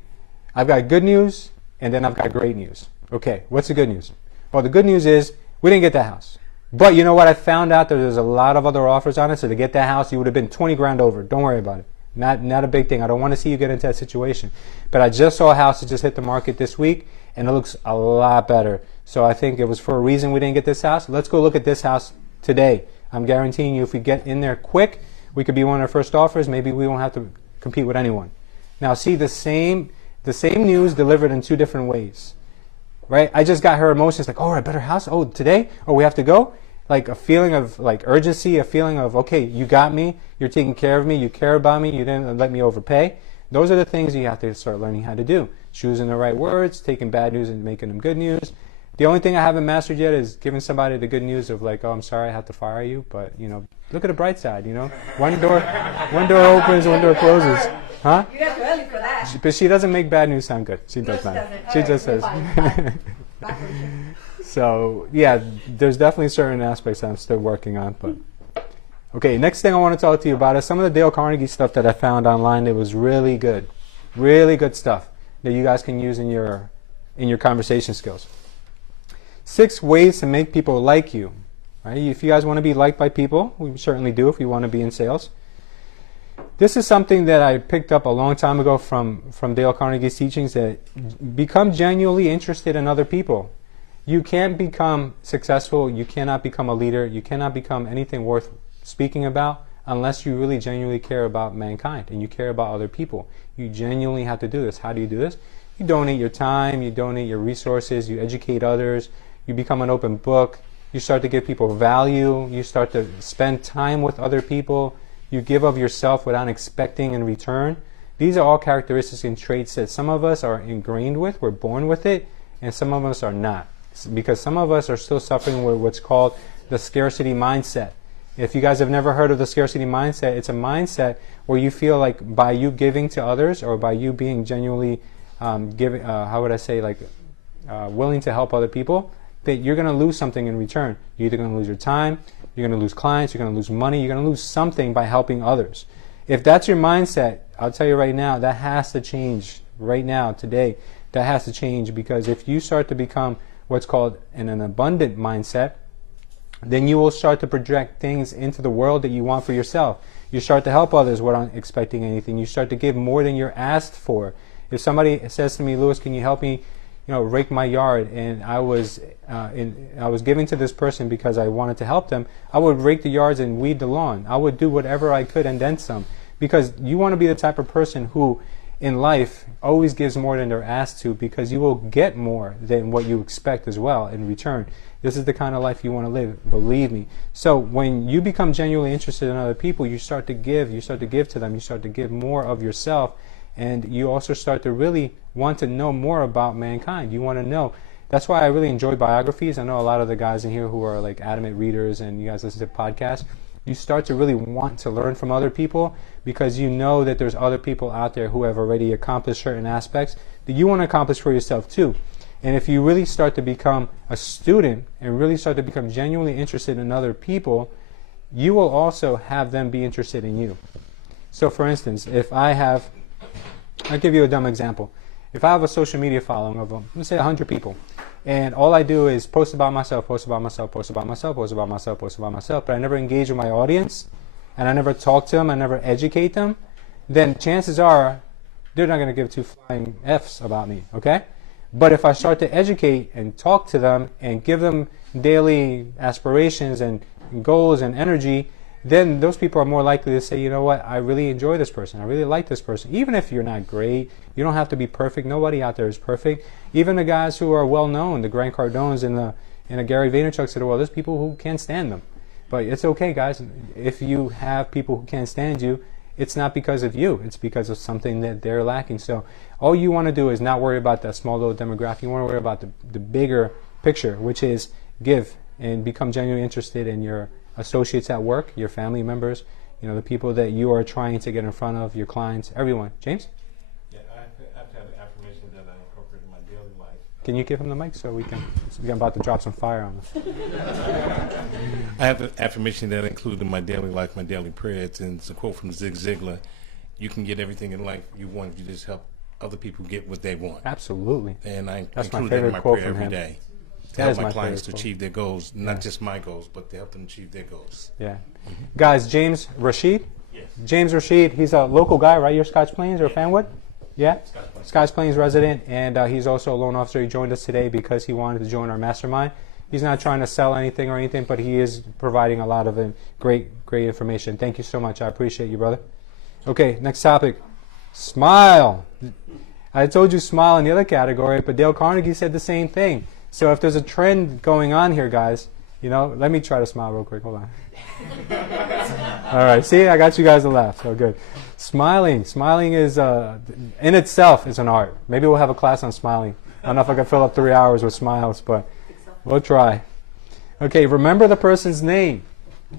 I've got good news, and then I've got great news. Okay, what's the good news? Well, the good news is we didn't get that house. But you know what? I found out that there's a lot of other offers on it, so to get that house, you would have been 20 grand over. Don't worry about it. Not a big thing. I don't want to see you get into that situation. But I just saw a house that just hit the market this week, and it looks a lot better. So I think it was for a reason we didn't get this house. Let's go look at this house today. I'm guaranteeing you, if we get in there quick, we could be one of our first offers. Maybe we won't have to compete with anyone. Now, see the same news delivered in two different ways, right? I just got her emotions like, oh, a better house? Oh, today? Oh, we have to go? Like a feeling of like urgency, a feeling of, okay, you got me, you're taking care of me, you care about me, you didn't let me overpay. Those are the things you have to start learning how to do. Choosing the right words, taking bad news and making them good news. The only thing I haven't mastered yet is giving somebody the good news of like, oh, I'm sorry I have to fire you, but look at the bright side, One door opens, one door closes. Huh? You have to early for that. But she doesn't make bad news sound good. She does not. She just says. So, yeah, there's definitely certain aspects that I'm still working on. But okay, next thing I want to talk to you about is some of the Dale Carnegie stuff that I found online that was really good. Really good stuff that you guys can use in your conversation skills. 6 ways to make people like you. Right? If you guys want to be liked by people, we certainly do if you want to be in sales. This is something that I picked up a long time ago from Dale Carnegie's teachings, that become genuinely interested in other people. You can't become successful, you cannot become a leader, you cannot become anything worth speaking about unless you really genuinely care about mankind and you care about other people. You genuinely have to do this. How do you do this? You donate your time, you donate your resources, you educate others, you become an open book, you start to give people value, you start to spend time with other people, you give of yourself without expecting in return. These are all characteristics and traits that some of us are ingrained with, we're born with it, and some of us are not. Because some of us are still suffering with what's called the scarcity mindset. If you guys have never heard of the scarcity mindset, it's a mindset where you feel like by you giving to others or by you being genuinely how would I say, like willing to help other people, that you're going to lose something in return. You're either going to lose your time, you're going to lose clients, you're going to lose money, you're going to lose something by helping others. If that's your mindset, I'll tell you right now, that has to change right now, today. That has to change, because if you start to become what's called an abundant mindset, then you will start to project things into the world that you want for yourself. You start to help others without expecting anything. You start to give more than you're asked for. If somebody says to me, Lewis, can you help me, rake my yard, and I was giving to this person because I wanted to help them, I would rake the yards and weed the lawn. I would do whatever I could and then some, because you want to be the type of person who in life always gives more than they're asked to, because you will get more than what you expect as well in return. This is the kind of life you want to live, believe me. So when you become genuinely interested in other people, you start to give to them, you start to give more of yourself, and you also start to really want to know more about mankind. You want to know. That's why I really enjoy biographies. I know a lot of the guys in here who are like adamant readers, and you guys listen to podcasts. You start to really want to learn from other people, because you know that there's other people out there who have already accomplished certain aspects that you want to accomplish for yourself too. And if you really start to become a student and really start to become genuinely interested in other people, you will also have them be interested in you. So for instance, I'll give you a dumb example. If I have a social media following of, let's say 100 people, and all I do is post about myself, post about myself, post about myself, post about myself, post about myself, but I never engage with my audience, and I never talk to them, I never educate them, then chances are they're not going to give two flying Fs about me, okay? But if I start to educate and talk to them and give them daily aspirations and goals and energy, then those people are more likely to say, you know what, I really enjoy this person, I really like this person. Even if you're not great, you don't have to be perfect. Nobody out there is perfect. Even the guys who are well known, the Grant Cardones and the Gary Vaynerchuks of the world, there's people who can't stand them. But it's okay, guys. If you have people who can't stand you, it's not because of you. It's because of something that they're lacking. So all you want to do is not worry about that small little demographic. You want to worry about the bigger picture, which is give and become genuinely interested in your associates at work, your family members, the people that you are trying to get in front of, your clients, everyone. James? Yeah, I have to have the affirmation that I incorporate in my daily life. Can you give him the mic so we're about to drop some fire on us? I have the affirmation that I include in my daily life, my daily prayer. It's a quote from Zig Ziglar. You can get everything in life you want if you just help other people get what they want. Absolutely. And I That's include my that in favorite my quote prayer from every him. day. To That help is my my clients to favorite quote. achieve their goals, not just my goals, but to help them achieve their goals. Yeah. Guys, James Rashid? Yes. James Rashid, he's a local guy, right? You're Scotch Plains or Fanwood? Yeah? Scotch Plains resident, and he's also a loan officer. He joined us today because he wanted to join our mastermind. He's not trying to sell anything or anything, but he is providing a lot of great information. Thank you so much. I appreciate you, brother. Okay, next topic. Smile. I told you smile in the other category, but Dale Carnegie said the same thing. So if there's a trend going on here, guys, let me try to smile real quick. Hold on. All right, see, I got you guys to laugh. So good. Smiling is in itself is an art. Maybe we'll have a class on smiling. I don't know if I can fill up 3 hours with smiles, but we'll try. Okay, remember the person's name.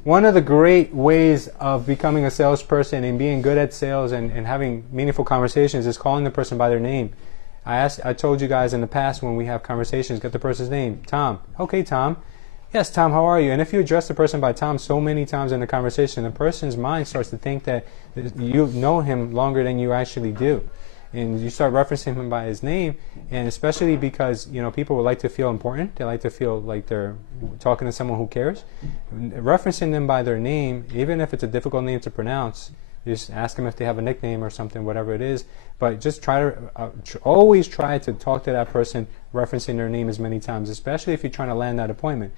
One of the great ways of becoming a salesperson and being good at sales and having meaningful conversations is calling the person by their name. I told you guys in the past when we have conversations, get the person's name. Tom. Okay, Tom. Yes, Tom, how are you? And if you address the person by Tom so many times in the conversation, the person's mind starts to think that you know him longer than you actually do. And you start referencing him by his name, and especially because people would like to feel important. They like to feel like they're talking to someone who cares. Referencing them by their name, even if it's a difficult name to pronounce, just ask them if they have a nickname or something, whatever it is. But just always try to talk to that person referencing their name as many times, especially if you're trying to land that appointment.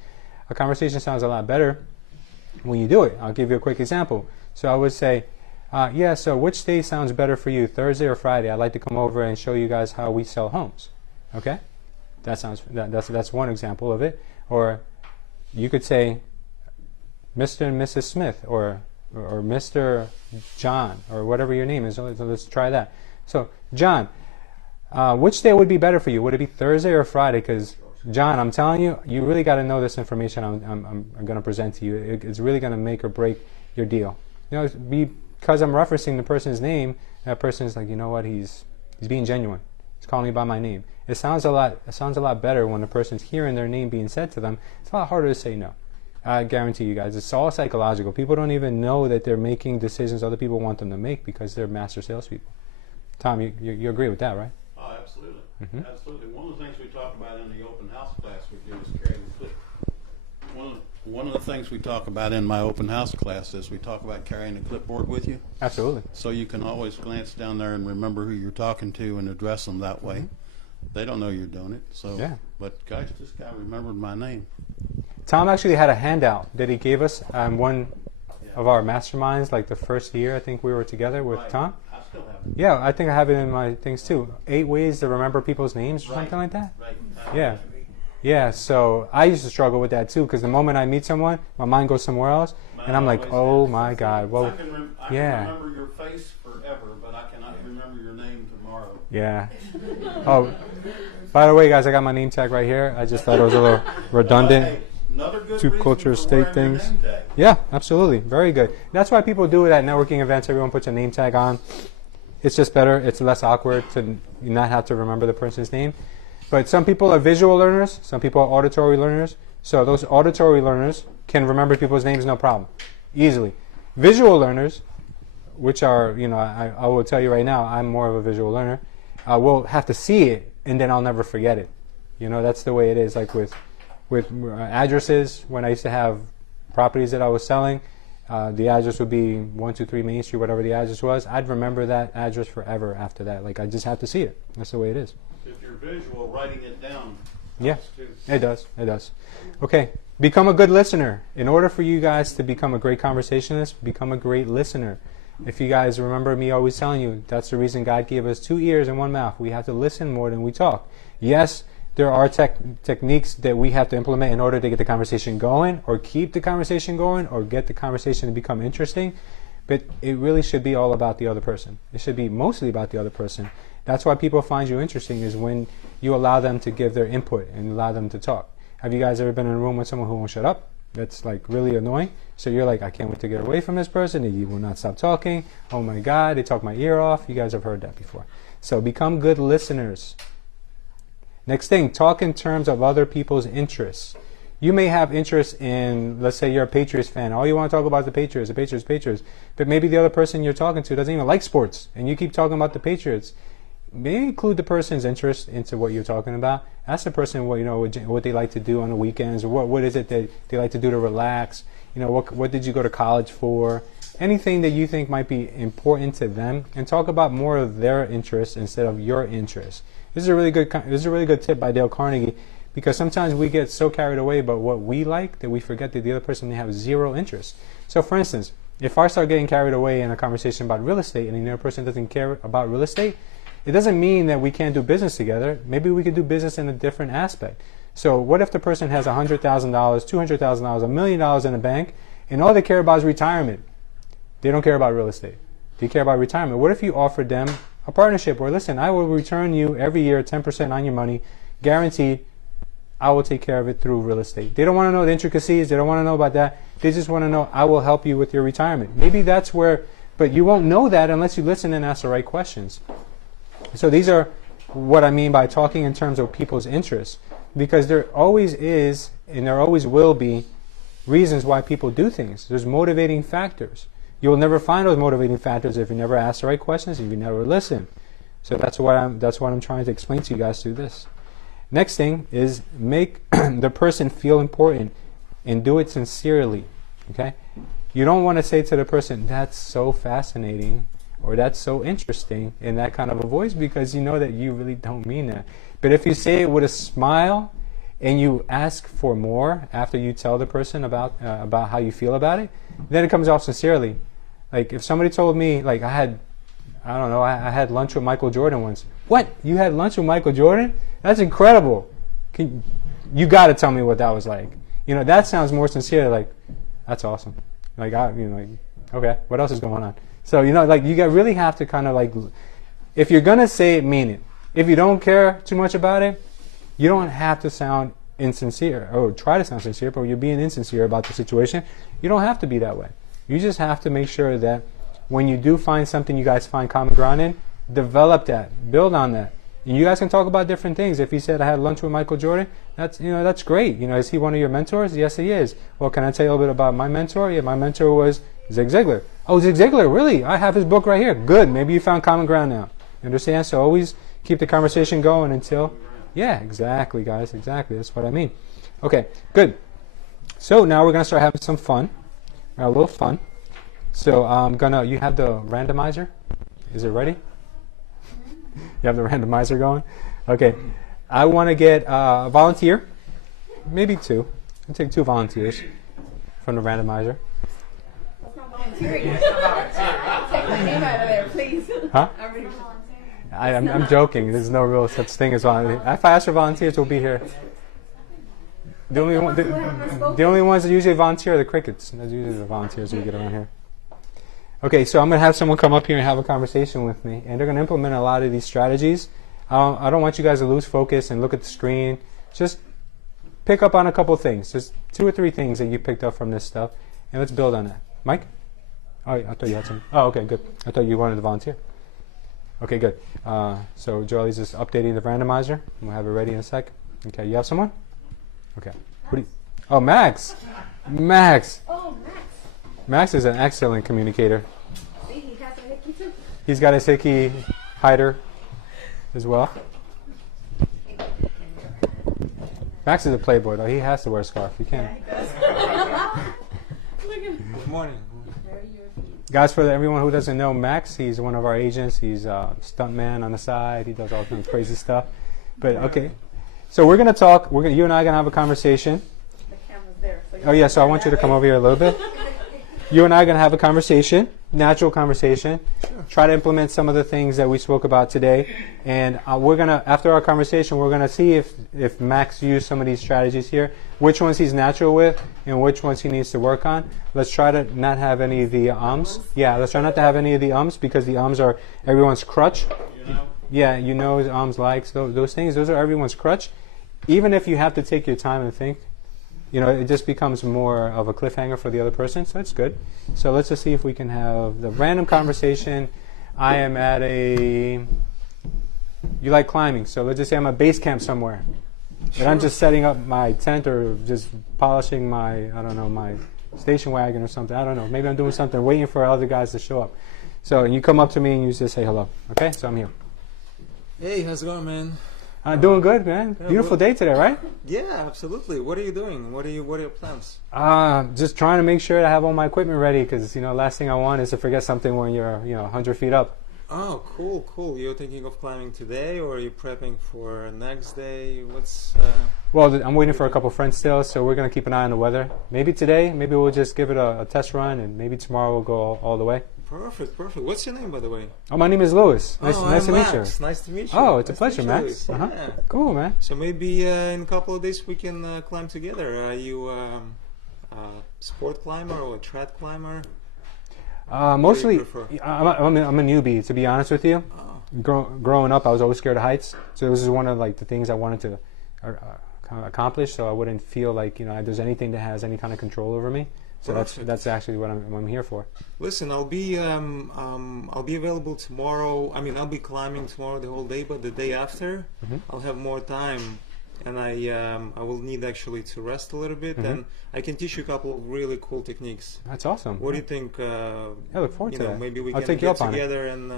A conversation sounds a lot better when you do it. I'll give you a quick example. So I would say, yeah, so which day sounds better for you, Thursday or Friday? I'd like to come over and show you guys how we sell homes. Okay? That's one example of it. Or you could say Mr. and Mrs. Smith or Mr. John or whatever your name is. So let's try that. So, John, which day would be better for you? Would it be Thursday or Friday? Because, John, I'm telling you, you really got to know this information I'm going to present to you. It's really going to make or break your deal. Because I'm referencing the person's name, that person is like, you know what, he's being genuine. It's calling me by my name. It sounds a lot better when the person's hearing their name being said to them. It's a lot harder to say no. I guarantee you guys, it's all psychological. People don't even know that they're making decisions other people want them to make because they're master salespeople. Tom, you agree with that, right? Oh, absolutely. Absolutely. One of the things we talk about in the open house class we do is carrying the clip. One of the things we talk about in my open house class is we talk about carrying a clipboard with you. Absolutely. So you can always glance down there and remember who you're talking to and address them that way. They don't know you're doing it. So, yeah. But guys, this guy remembered my name. Tom actually had a handout that he gave us on one of our masterminds, like the first year I think we were together with Tom. I still have it. Yeah, I think I have it in my things too. 8 ways to remember people's names or something like that. Right. Yeah. Yeah, so I used to struggle with that too because the moment I meet someone, my mind goes somewhere else, and I'm like, oh my God. Well, I can remember your face forever, but I cannot remember your name tomorrow. Yeah. Oh, by the way, guys, I got my name tag right here. I just thought it was a little redundant. Two culture state things. Yeah, absolutely. Very good. That's why people do it at networking events. Everyone puts a name tag on. It's just better. It's less awkward to not have to remember the person's name. But some people are visual learners. Some people are auditory learners. So those auditory learners can remember people's names no problem. Easily. Visual learners, which are, I will tell you right now, I'm more of a visual learner, will have to see it and then I'll never forget it. That's the way it is. Like with addresses, when I used to have properties that I was selling, the address would be 123 Main Street, whatever the address was. I'd remember that address forever after that. Like I just have to see it. That's the way it is. If you're visual, writing it down. Yeah, it does. It does. Okay, become a good listener. In order for you guys to become a great conversationalist, become a great listener. If you guys remember me always telling you, that's the reason God gave us 2 ears and 1 mouth. We have to listen more than we talk. Yes, there are techniques that we have to implement in order to get the conversation going or keep the conversation going or get the conversation to become interesting. But it really should be all about the other person. It should be mostly about the other person. That's why people find you interesting is when you allow them to give their input and allow them to talk. Have you guys ever been in a room with someone who won't shut up? That's like really annoying. So you're like, I can't wait to get away from this person. He will not stop talking. Oh my God, they talk my ear off. You guys have heard that before. So become good listeners. Next thing, talk in terms of other people's interests. You may have interest in, let's say you're a Patriots fan. All you want to talk about is the Patriots. But maybe the other person you're talking to doesn't even like sports, and you keep talking about the Patriots. Maybe include the person's interest into what you're talking about. Ask the person what they like to do on the weekends, or what is it that they like to do to relax. What did you go to college for? Anything that you think might be important to them, and talk about more of their interests instead of your interests. This is a really good tip by Dale Carnegie, because sometimes we get so carried away about what we like that we forget that the other person may have zero interest. So for instance, if I start getting carried away in a conversation about real estate and the other person doesn't care about real estate, it doesn't mean that we can't do business together. Maybe we could do business in a different aspect. So what if the person has $100,000, $200,000, $1 million in the bank, and all they care about is retirement? They don't care about real estate. They care about retirement. What if you offered them a partnership, or listen, I will return you every year 10% on your money, guaranteed. I will take care of it through real estate. They don't want to know the intricacies. They don't want to know about that. They just want to know, I will help you with your retirement. Maybe that's where, but you won't know that unless you listen and ask the right questions. So these are what I mean by talking in terms of people's interests, because there always is and there always will be reasons why people do things. There's motivating factors. You'll never find those motivating factors if you never ask the right questions, if you never listen. So that's what I'm trying to explain to you guys through this. Next thing is make the person feel important and do it sincerely. Okay? You don't want to say to the person, that's so fascinating or that's so interesting in that kind of a voice, because you know that you really don't mean that. But if you say it with a smile and you ask for more after you tell the person about how you feel about it, then it comes off sincerely. Like if somebody told me, like I had lunch with Michael Jordan once. What? You had lunch with Michael Jordan? That's incredible. You got to tell me what that was like. That sounds more sincere. Like, that's awesome. Like, okay, what else is going on? So, you really have to kind of like, if you're going to say it, mean it. If you don't care too much about it, you don't have to sound insincere or try to sound sincere, but you're being insincere about the situation. You don't have to be that way. You just have to make sure that when you do find something you guys find common ground in, develop that, build on that, And you guys can talk about different things. If he said I had lunch with Michael Jordan, that's great. Is he one of your mentors? Yes, he is. Well, can I tell you a little bit about my mentor? Yeah, my mentor was Zig Ziglar. Oh, Zig Ziglar, really? I have his book right here. Good. Maybe you found common ground now. You understand? So always keep the conversation going until, yeah, exactly, guys, exactly. That's what I mean. Okay, good. So now we're gonna start having some fun, a little fun. So you have the randomizer. Is it ready? You have the randomizer going? Okay. I want to get a volunteer, maybe two. I'll take 2 volunteers from the randomizer. That's not volunteering. Take my name out of there, please. Huh? I'm joking. There's no real such thing as volunteers. If I ask for volunteers, we'll be here. The only ones that usually volunteer are the crickets. That's usually the volunteers we get around here. Okay, so I'm going to have someone come up here and have a conversation with me, and they're going to implement a lot of these strategies. I don't want you guys to lose focus and look at the screen. Just pick up on a couple things. Just 2 or 3 things that you picked up from this stuff, and let's build on that. Mike? Oh, I thought you had some. Oh, okay, good. I thought you wanted to volunteer. Okay, good. So Joelle's just updating the randomizer. We'll have it ready in a sec. Okay, you have someone? Okay. Oh, Max. Max. Oh, Max. Max is an excellent communicator. See, he has a hickey too. He's got his hickey hider as well. Max is a playboy, though. He has to wear a scarf. He can't. Yeah, he does. Good morning. Guys, for everyone who doesn't know Max, he's one of our agents. He's a stuntman on the side. He does all kinds of crazy stuff. But okay, so we're gonna talk. You and I are gonna have a conversation. The camera's there. So Oh yeah, so I want you to come over here a little bit. You and I are gonna have a conversation, natural conversation. Sure. Try to implement some of the things that we spoke about today, and we're gonna, after our conversation, we're gonna see if Max used some of these strategies here, which ones he's natural with, and which ones he needs to work on. Let's try to not have any of the ums. Yeah, let's try not to have any of the ums, because the ums are everyone's crutch. Yeah, ums, likes, those things. Those are everyone's crutch. Even if you have to take your time and think, it just becomes more of a cliffhanger for the other person, so that's good. So let's just see if we can have the random conversation. I am at you like climbing, so let's just say I'm at base camp somewhere. Sure. And I'm just setting up my tent or just polishing my station wagon or something. I don't know. Maybe I'm doing something, waiting for other guys to show up. So you come up to me and you just say hello. Okay, so I'm here. Hey, how's it going, man? Doing good, man. Yeah, Beautiful day today, right? Yeah, absolutely. What are you doing? What are your plans? Just trying to make sure that I have all my equipment ready, because last thing I want is to forget something when you're 100 feet up. Oh, cool. You're thinking of climbing today, or are you prepping for next day? Well, I'm waiting for a couple friends still, so we're gonna keep an eye on the weather. Maybe today, maybe we'll just give it a test run, and maybe tomorrow we'll go all the way. Perfect. What's your name, by the way? Oh, my name is Louis. Nice to meet you. Nice to meet you. Oh, it's a pleasure, Max. Yeah. Cool, man. So maybe in a couple of days we can climb together. Are you a sport climber or a trad climber? Mostly, I'm a newbie, to be honest with you. Oh. Growing up, I was always scared of heights, so this is one of the things I wanted to accomplish, so I wouldn't feel like there's anything that has any kind of control over me. So that's actually what I'm here for. Listen, I'll be available tomorrow. I mean, I'll be climbing tomorrow the whole day, but the day after, I'll have more time, and I will need actually to rest a little bit, and I can teach you a couple of really cool techniques. That's awesome. What do you think? I look forward to that. Maybe we I'll can take you get up on together, and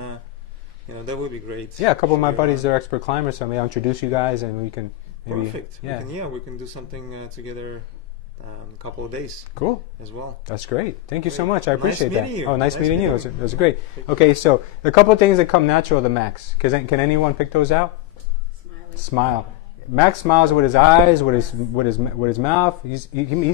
that would be great. Yeah, a couple of my buddies are expert climbers, so maybe I'll introduce you guys, and we can maybe. Perfect. Yeah. We can do something together. A couple of days. Cool. As well. That's great. Thank you so much. I appreciate that. You. Oh, nice meeting you. It was great. Okay, so a couple of things that come natural to Max. Can anyone pick those out? Smile. Max smiles with his eyes, with his mouth. He's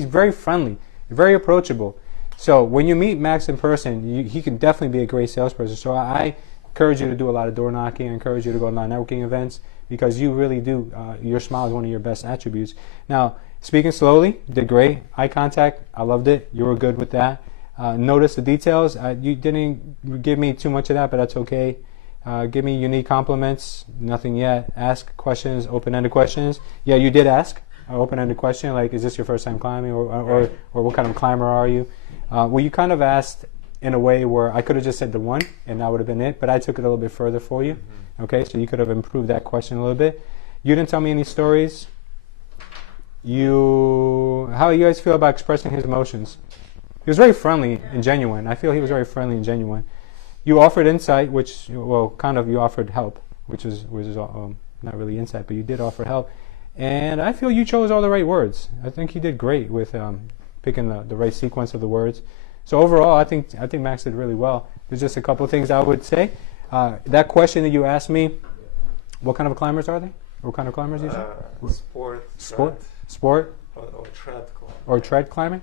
very friendly, very approachable. So when you meet Max in person, he can definitely be a great salesperson. So I encourage you to do a lot of door knocking. I encourage you to go to networking events, because you really do. Your smile is one of your best attributes. Now, speaking slowly, did great. Eye contact, I loved it. You were good with that. Notice the details. You didn't give me too much of that, but that's okay. Give me unique compliments. Nothing yet. Ask questions, open-ended questions. Yeah, you did ask an open-ended question, like, is this your first time climbing, or what kind of climber are you? Well, you kind of asked in a way where I could have just said the one and that would have been it, but I took it a little bit further for you. Okay, so you could have improved that question a little bit. You didn't tell me any stories. How you guys feel about expressing his emotions? He was very friendly and genuine. I feel he was very friendly and genuine. You offered insight, which, well, kind of you offered help, which was not really insight, but you did offer help. And I feel you chose all the right words. I think you did great with picking the right sequence of the words. So overall, I think Max did really well. There's just a couple of things I would say. That question that you asked me, what kind of climbers are they? What kind of climbers you said? Sport. Or tread climbing. Or tread climbing.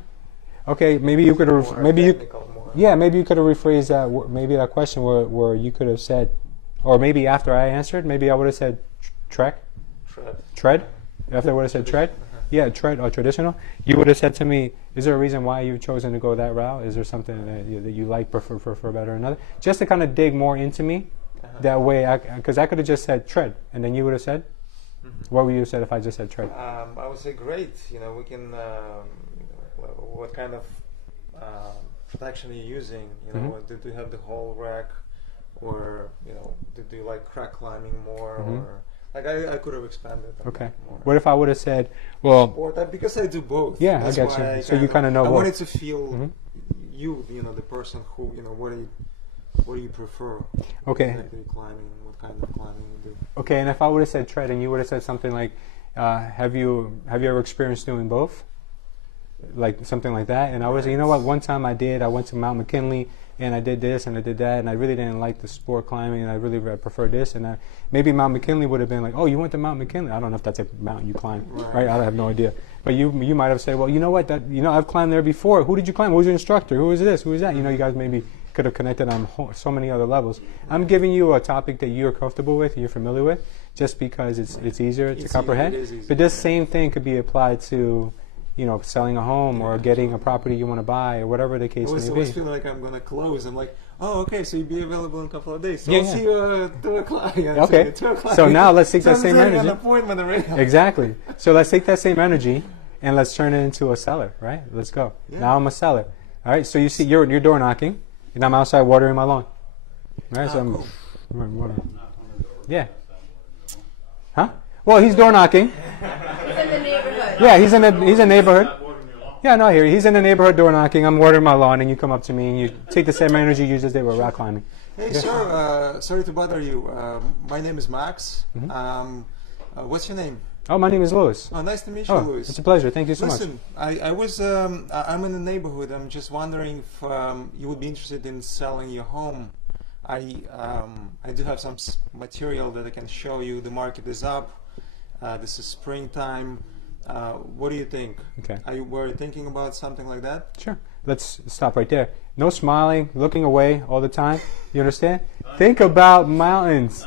Okay, maybe you could have maybe you could have rephrased that. Maybe that question where you could have said, or maybe after I answered, maybe I would have said tread. After I would have said tread. Yeah, tread or traditional. You would have said to me, is there a reason why you've chosen to go that route? Is there something that you like, prefer better or another? Just to kind of dig more into me. That way, because I could have just said tread, and then you would have said, what would you have said if I just said tread? I would say great. We can. What kind of protection are you using? Did you have the whole rack, or did you like crack climbing more, or like I could have expanded. Okay. More. What if I would have said, well, sport? Because I do both. Yeah, I get you. So you kind of know. I wanted to feel you, the person who, what do you prefer? Okay. Exactly climbing, what kind of climbing you do. Okay, and if I would have said tread and you would have said something like, have you ever experienced doing both? Like something like that. And I was, you know what, one time I went to Mount McKinley and I did this and I did that and I really didn't like the sport climbing and I really preferred this, and maybe Mount McKinley would have been like, oh, you went to Mount McKinley. I don't know if that's a mountain you climb, right? I have no idea. But you might have said, well, you know what, I've climbed there before. Who did you climb? Who was your instructor? Who was this? Who was that? You guys maybe could have connected on so many other levels. I'm giving you a topic that you're comfortable with, you're familiar with, just because it's easier to comprehend. But this same thing could be applied to, selling a home or getting a property you want to buy or whatever the case may be. I always feel like I'm going to close. I'm like, oh, okay, so you'll be available in a couple of days. So I'll see you at 2 o'clock. Okay. 2 o'clock. So now let's take that same energy. An appointment already. Exactly. So let's take that same energy and let's turn it into a seller, right? Let's go. Yeah. Now I'm a seller. All right, so you see you're door knocking and I'm outside watering my lawn. All right, so I'm watering. Yeah. Huh? Well, he's door knocking. He's in the neighborhood. Yeah, he's in neighborhood. Yeah, no, he's in the neighborhood door knocking. I'm watering my lawn, and you come up to me and you take the same energy you just did with rock climbing. Hey, sir. Sorry to bother you. My name is Max. What's your name? Oh, my name is Louis. Oh, nice to meet you, Louis. It's a pleasure. Thank you so much. Listen, I'm in the neighborhood. I'm just wondering if you would be interested in selling your home. I do have some material that I can show you. The market is up. This is springtime. What do you think? Okay. Were you thinking about something like that? Sure. Let's stop right there. No smiling, looking away all the time. You understand? Think about mountains.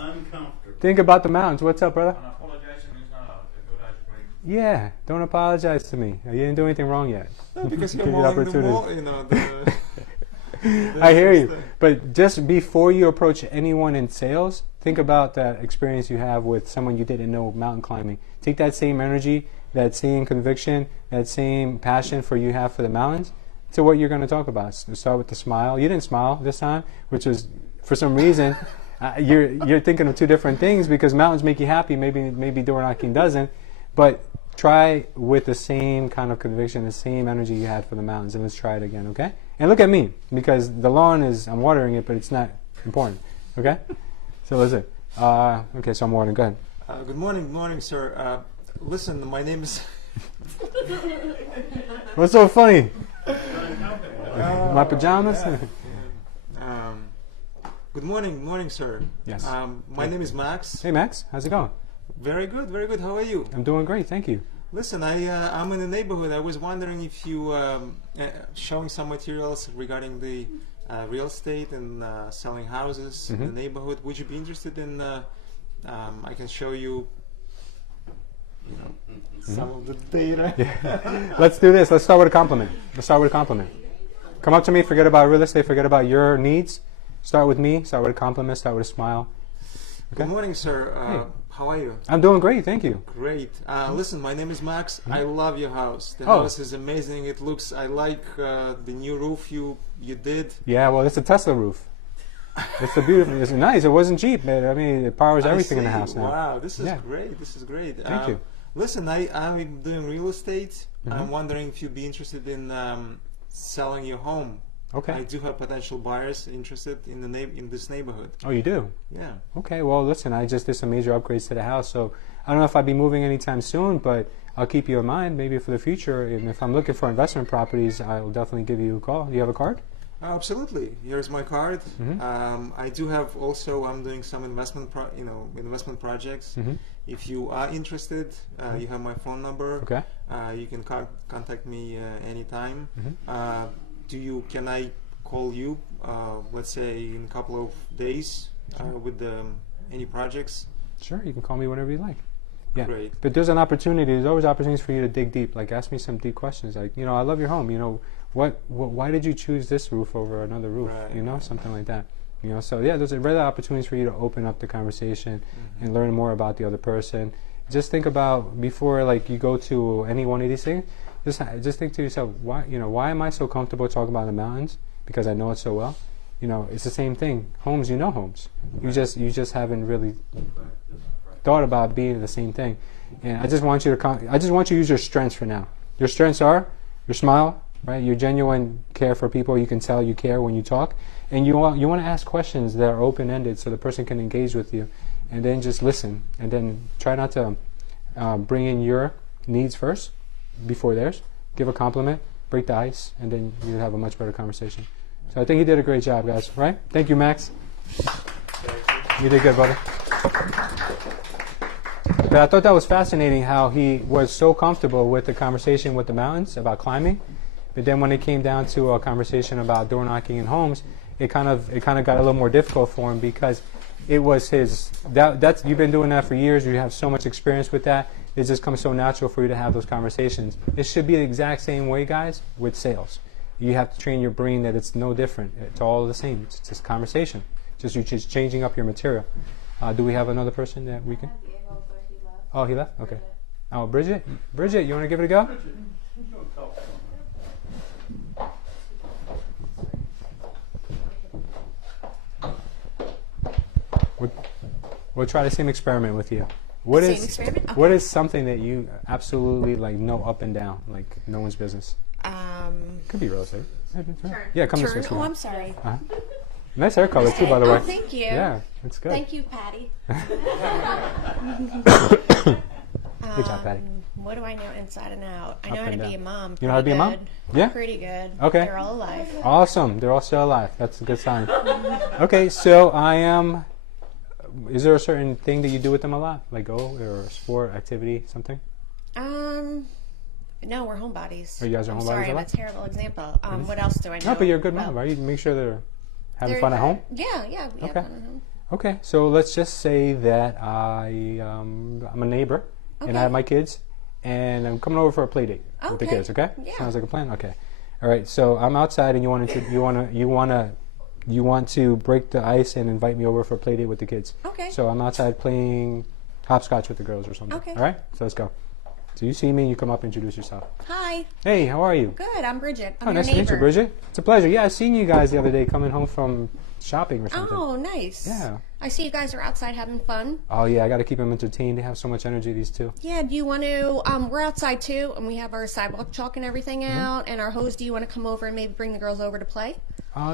Think about the mountains. What's up, brother? Yeah, don't apologize to me. You didn't do anything wrong yet. No, because you're mowing the wall, I hear you. But just before you approach anyone in sales, think about that experience you have with someone you didn't know mountain climbing. Take that same energy, that same conviction, that same passion you have for the mountains to what you're going to talk about. Start with the smile. You didn't smile this time, which was, for some reason, you're thinking of two different things because mountains make you happy. Maybe door knocking doesn't. But try with the same kind of conviction, the same energy you had for the mountains, and let's try it again, okay? And look at me, because the lawn I'm watering it, but it's not important, okay? So listen. Okay, so I'm watering. Go ahead. Good morning, sir. Listen, my name is... What's so funny? My pajamas? Good morning, sir. Yes. My name is Max. Hey, Max. How's it going? Very good. How are you? I'm doing great, thank you. Listen, I'm in the neighborhood. I was wondering if you showing some materials regarding the real estate and selling houses in the neighborhood. Would you be interested in? I can show you. Some of the data. Yeah. Let's do this. Let's start with a compliment. Come up to me. Forget about real estate. Forget about your needs. Start with me. Start with a compliment. Start with a smile. Okay? Good morning, sir. Hey. how are you? I'm doing great, thank you. Great. Listen, my name is Max. I love your house. The Oh. house is amazing. It looks. I like the new roof you did. Yeah, well, it's a Tesla roof. It's a beautiful. It's nice. It wasn't cheap, man. I mean, it powers I everything in the see. house now. Wow, this is Yeah. great. This is great. Thank you. Listen, I'm doing real estate. Mhm. I'm wondering if you'd be interested in selling your home. Okay. I do have potential buyers interested in in this neighborhood. Oh, you do? Yeah. Okay, well, listen, I just did some major upgrades to the house, so I don't know if I'll be moving anytime soon, but I'll keep you in mind maybe for the future. And if I'm looking for investment properties, I'll definitely give you a call. Do you have a card? Absolutely. Here's my card. Mhm. I do have also. I'm doing some investment projects. Mhm. If you are interested, you have my phone number. Okay. You can contact me anytime. Mhm. Can I call you? Let's say in a couple of days with any projects. Sure, you can call me whenever you like. Yeah. Great. But there's an opportunity. There's always opportunities for you to dig deep. Like, ask me some deep questions. Like, I love your home. Why did you choose this roof over another roof? Right. Something like that. So yeah, there's regular opportunities for you to open up the conversation and learn more about the other person. Just think about before, like, you go to any one of these things. Just think to yourself, why am I so comfortable talking about the mountains? Because I know it so well. It's the same thing. Homes, homes. You just haven't really thought about being the same thing. And I just want you to use your strengths for now. Your strengths are your smile, right? Your genuine care for people. You can tell you care when you talk, and you want to ask questions that are open-ended so the person can engage with you, and then just listen, and then try not to bring in your needs first before theirs. Give a compliment, break the ice, and then you'll have a much better conversation. So I think you did a great job, guys. Right? Thank you, Max. You did good, brother. But I thought that was fascinating how he was so comfortable with the conversation with the mountains about climbing, but then when it came down to a conversation about door knocking in homes, it kind of got a little more difficult for him because it was that's you've been doing that for years. You have so much experience with that. It just comes so natural for you to have those conversations. It should be the exact same way, guys, with sales. You have to train your brain that it's no different. It's all the same. It's just conversation. You're just changing up your material. Do we have another person that we can? Oh, he left? Okay. Oh, Bridget? Bridget, you want to give it a go? We'll try the same experiment with you. What Same is experiment? what is something that you absolutely know up and down, like no one's business? Could be real estate. Yeah, come this way. Oh, I'm sorry. Nice hair color too, by the way. Oh, thank you. Yeah, it's good. Thank you, Patty. Good job, Patty. What do I know inside and out? I Up know how to and be a down. mom. You know how to be a mom? Good. Yeah? Pretty good. Okay. They're all alive. Awesome. They're all still alive. That's a good sign. Okay, so is there a certain thing that you do with them a lot? Like or a sport, activity, something? No, we're homebodies. Oh, you guys are I'm homebodies sorry, a lot? I'm a terrible example. What else do I know? No, but you're a good mom, about- right? You make sure they're having They're fun at home? Yeah, we have Okay. fun at home. Okay, so let's just say that I'm a neighbor and I have my kids and I'm coming over for a play date with the Okay. kids, okay? Yeah. Sounds like a plan? Okay. All right, so I'm outside and you want to break the ice and invite me over for a play date with the kids. Okay. So I'm outside playing hopscotch with the girls or something. Okay. All right? So let's go. So you see me, you come up, introduce yourself. Hi. Hey, how are you? Good. I'm Bridget. I'm Oh, your nice to neighbor. meet you, Bridget. It's a pleasure. Yeah, I seen you guys the other day coming home from shopping or something. Oh, nice. Yeah. I see you guys are outside having fun. Oh yeah, I got to keep them entertained. They have so much energy, these two. Yeah, do you want to, we're outside too, and we have our sidewalk chalk and everything Mm-hmm. out, and our hose. Do you want to come over and maybe bring the girls over to play?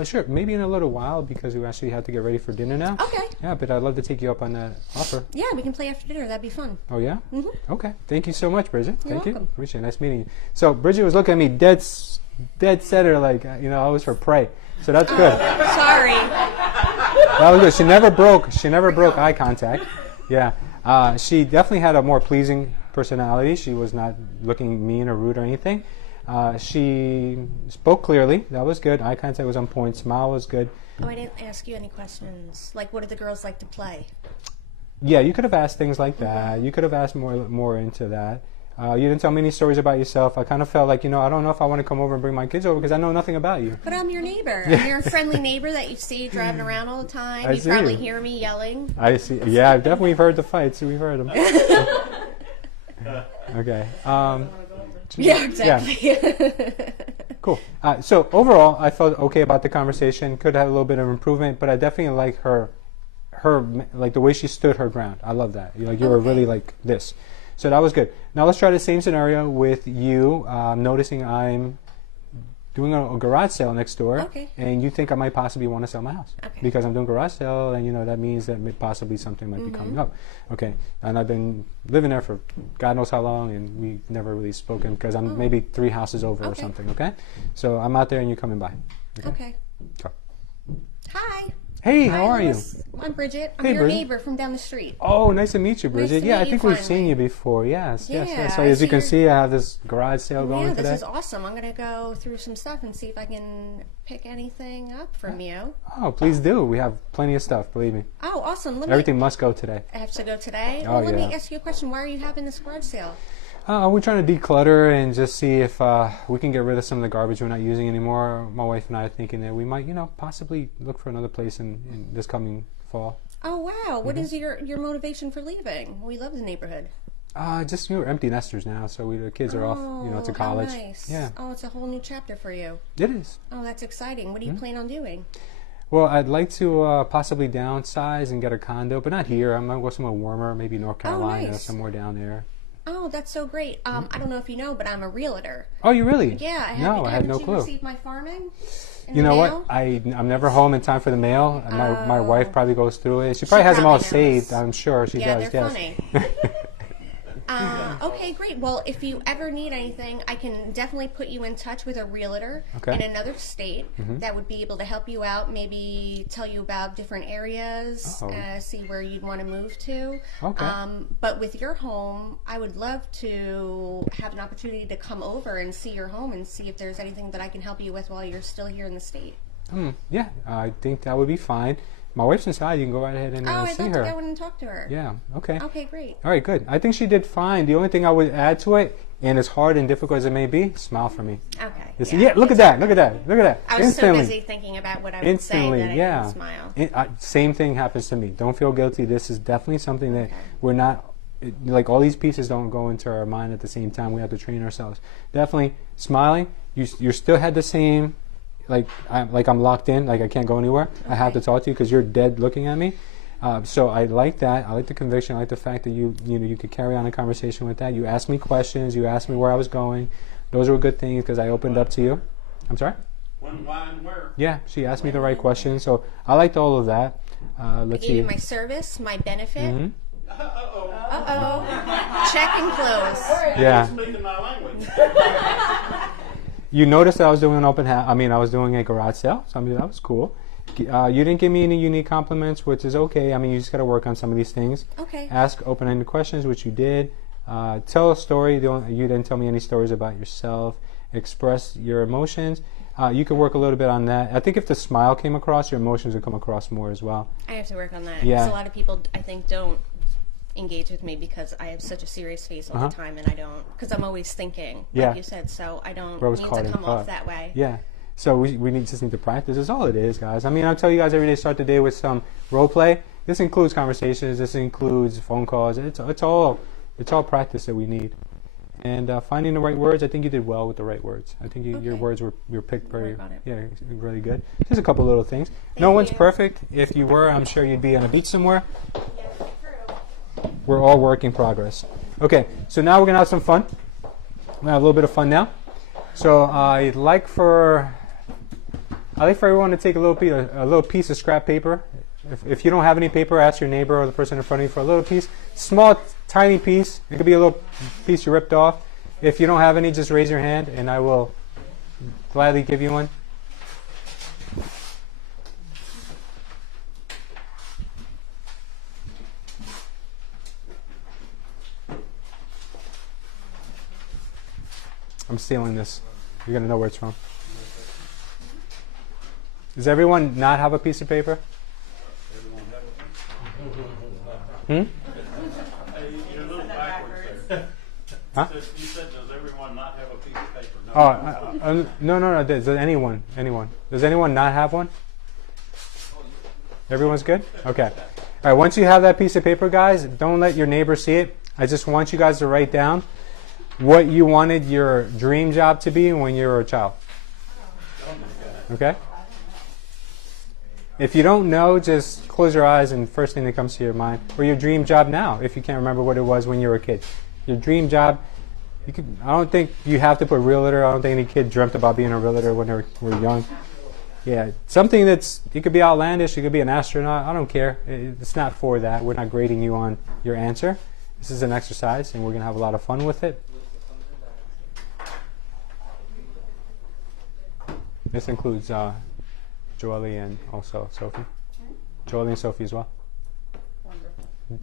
Sure. Maybe in a little while because we actually have to get ready for dinner now. Okay. Yeah, but I'd love to take you up on that offer. Yeah, we can play after dinner. That'd be fun. Oh yeah? Mm-hmm. Okay. Thank you so much, Bridget. You're Thank you. welcome. Appreciate it. Nice meeting you. So Bridget was looking at me dead center like, I was her prey. So that's good. Sorry. That was good. She never broke eye contact. Yeah. She definitely had a more pleasing personality. She was not looking mean or rude or anything. She spoke clearly. That was good. Eye contact was on point. Smile was good. Oh, I didn't ask you any questions. Like, what do the girls like to play? Yeah, you could have asked things like that. You could have asked more into that. You didn't tell me any stories about yourself. I kind of felt like, I don't know if I want to come over and bring my kids over because I know nothing about you. But I'm your neighbor. Yeah. I'm your friendly neighbor that you see driving around all the time. I You see. probably hear me yelling. I see. Yeah, I've definitely heard the fights. We've heard them. Okay. Yeah, exactly. Yeah. Cool. So overall, I felt okay about the conversation. Could have a little bit of improvement, but I definitely like her like the way she stood her ground. I love that. You were really like this. So that was good. Now let's try the same scenario with you. Noticing I'm doing a garage sale next door, Okay. and you think I might possibly want to sell my house because I'm doing garage sale, and that means that possibly something might be coming up. Okay, and I've been living there for God knows how long, and we've never really spoken because I'm maybe 3 houses over or something. Okay, so I'm out there, and you're coming by. Okay. Go. Hi. Hey, Hi, how are you? Louis. I'm Bridget. I'm Hey, your Bridget. neighbor from down the street. Oh, nice to meet you, Bridget. to Yeah, I meet you think we've finally. seen you before. Yes, yes, Yeah, yes. So I as you see can your- see, I have this garage sale going Yeah, this today. is awesome. I'm going to go through some stuff and see if I can pick anything up from you. Oh, please do. We have plenty of stuff, believe me. Oh, awesome. Everything must go today. I have to go today? Oh, Well, let yeah. me ask you a question. Why are you having this garage sale? We're trying to declutter and just see if we can get rid of some of the garbage we're not using anymore. My wife and I are thinking that we might, possibly look for another place in this coming fall. Oh, wow. What Mhm. is your motivation for leaving? We love the neighborhood. Just we're empty nesters now, so the kids are off, to college. How nice. Yeah, Oh, it's a whole new chapter for you. it is. Oh, that's exciting. What do you Mhm. plan on doing? Well, I'd like to possibly downsize and get a condo, but not here. I'm gonna go somewhere warmer, maybe North Carolina, nice. somewhere down there. Oh, that's so great. I don't know if you know, but I'm a realtor. Oh, you really? Yeah, I have. No, I had no haven't you clue. received my farming? In You the know mail? what? I'm never home in time for the mail. My wife probably goes through it. She probably has them all probably knows. saved. I'm sure she Yeah, does. they're yes. funny. Okay, great. Well, if you ever need anything, I can definitely put you in touch with a realtor Okay. in another state Mhm. that would be able to help you out, maybe tell you about different areas, Oh. see where you'd want to move to. Okay. But with your home, I would love to have an opportunity to come over and see your home and see if there's anything that I can help you with while you're still here in the state. Yeah, I think that would be fine. My wife's inside. You can go right ahead and I'd see love to her. go in and talk to her. Yeah. Okay. Okay, great. All right. Good. I think she did fine. The only thing I would add to it, and as hard and difficult as it may be, smile for me. Okay. Just- yeah. Look at that. Look at that. Look at that. I was Instantly. so busy thinking about what I would Instantly. say that I Yeah. didn't smile. Same thing happens to me. Don't feel guilty. This is definitely something that we're not. Like all these pieces don't go into our mind at the same time. We have to train ourselves. Definitely smiling. You still had the same. Like I'm locked in, like I can't go anywhere. I have to talk to you because you're dead looking at me. So I like that. I like the conviction. I like the fact that you could carry on a conversation with that. You asked me questions. You asked me where I was going. Those were good things because I opened up to you. I'm sorry? When, why, and where? Yeah, she asked me the right questions. So I liked all of that. I Let's gave see. you my service, my benefit. Mhm. Uh-oh. Check and close. Yeah. Speaking my language. You noticed that I was doing an open house. I was doing a garage sale. So that was cool. You didn't give me any unique compliments, which is okay. You just got to work on some of these things. Okay. Ask open-ended questions, which you did. Tell a story. You didn't tell me any stories about yourself. Express your emotions. You could work a little bit on that. I think if the smile came across, your emotions would come across more as well. I have to work on that. Yeah. Because a lot of people, I think, don't engage with me because I have such a serious face all the time, and I don't, because I'm always thinking, Yeah. like you said, so I don't We're always need caught to in come thought. off that way. Yeah. So we just need to practice. That's all it is, guys. I'll tell you guys every day, start the day with some role play. This includes conversations. This includes phone calls. It's all practice that we need. And finding the right words, I think you did well with the right words. I think your words were picked very, really good. Just a couple little things. No one's perfect. If you were, I'm sure you'd be on a beach somewhere. We're all work in progress. Okay, so now we're gonna have some fun. We're gonna have a little bit of fun now. So I'd like for everyone to take a little piece of scrap paper. If you don't have any paper, ask your neighbor or the person in front of you for a little piece. Small, tiny piece. It could be a little piece you ripped off. If you don't have any, just raise your hand and I will gladly give you one. I'm stealing this. You're going to know where it's from. Does everyone not have a piece of paper? Huh? You said, does everyone not have a piece of paper? No. Does anyone? Does anyone not have one? Everyone's good? Okay. All right, once you have that piece of paper, guys, don't let your neighbor see it. I just want you guys to write down what you wanted your dream job to be when you were a child. Okay? If you don't know, just close your eyes and first thing that comes to your mind, or your dream job now, if you can't remember what it was when you were a kid. Your dream job, I don't think you have to put realtor. I don't think any kid dreamt about being a realtor when they were young. Yeah, something it could be outlandish, you could be an astronaut, I don't care. It's not for that. We're not grading you on your answer. This is an exercise, and we're going to have a lot of fun with it. This includes Joelle and also Sophie. Joelle and Sophie as well.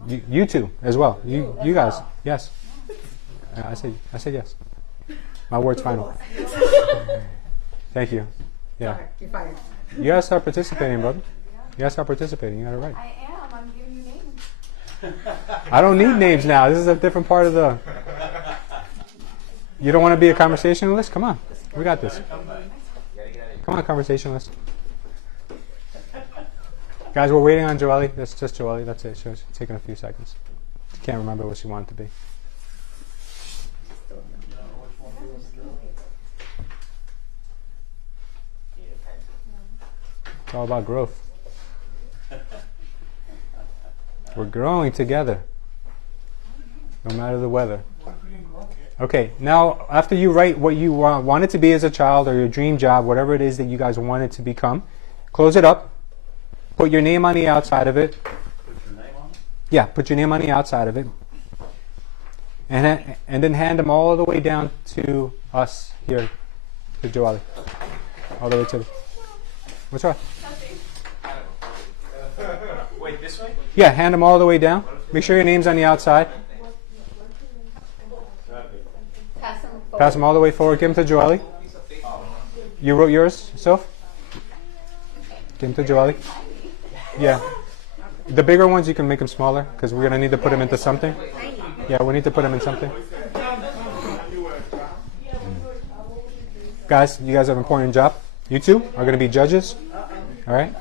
You two as well. You guys, yes. I said yes. My word's final. Thank you. Yeah. You're fired. You gotta start participating, brother. You gotta start participating. You got it right. I am. I'm giving you names. I don't need names now. This is a different part of the. You don't want to be a conversationalist? Come on, we got this. Come on, conversationalist. Guys, we're waiting on Joelle. That's just Joelle. That's it. She's taking a few seconds. Can't remember what she wanted to be. It's all about growth. We're growing together, no matter the weather. Okay, now after you write what you want it to be as a child, or your dream job, whatever it is that you guys want it to become, close it up, put your name on the outside of it. Put your name on it? Yeah, put your name on the outside of it. And then hand them all the way down to us here, to Joelle. All the way to the... What's wrong? Wait, this way? Yeah, hand them all the way down. Make sure your name's on the outside. Pass them all the way forward. Give them to Joelle. You wrote yours, Soph? Give them to Joelle. Yeah. The bigger ones, you can make them smaller, because we're going to need to put them into something. Yeah, we need to put them in something. Guys, you guys have an important job. You two are going to be judges. All right?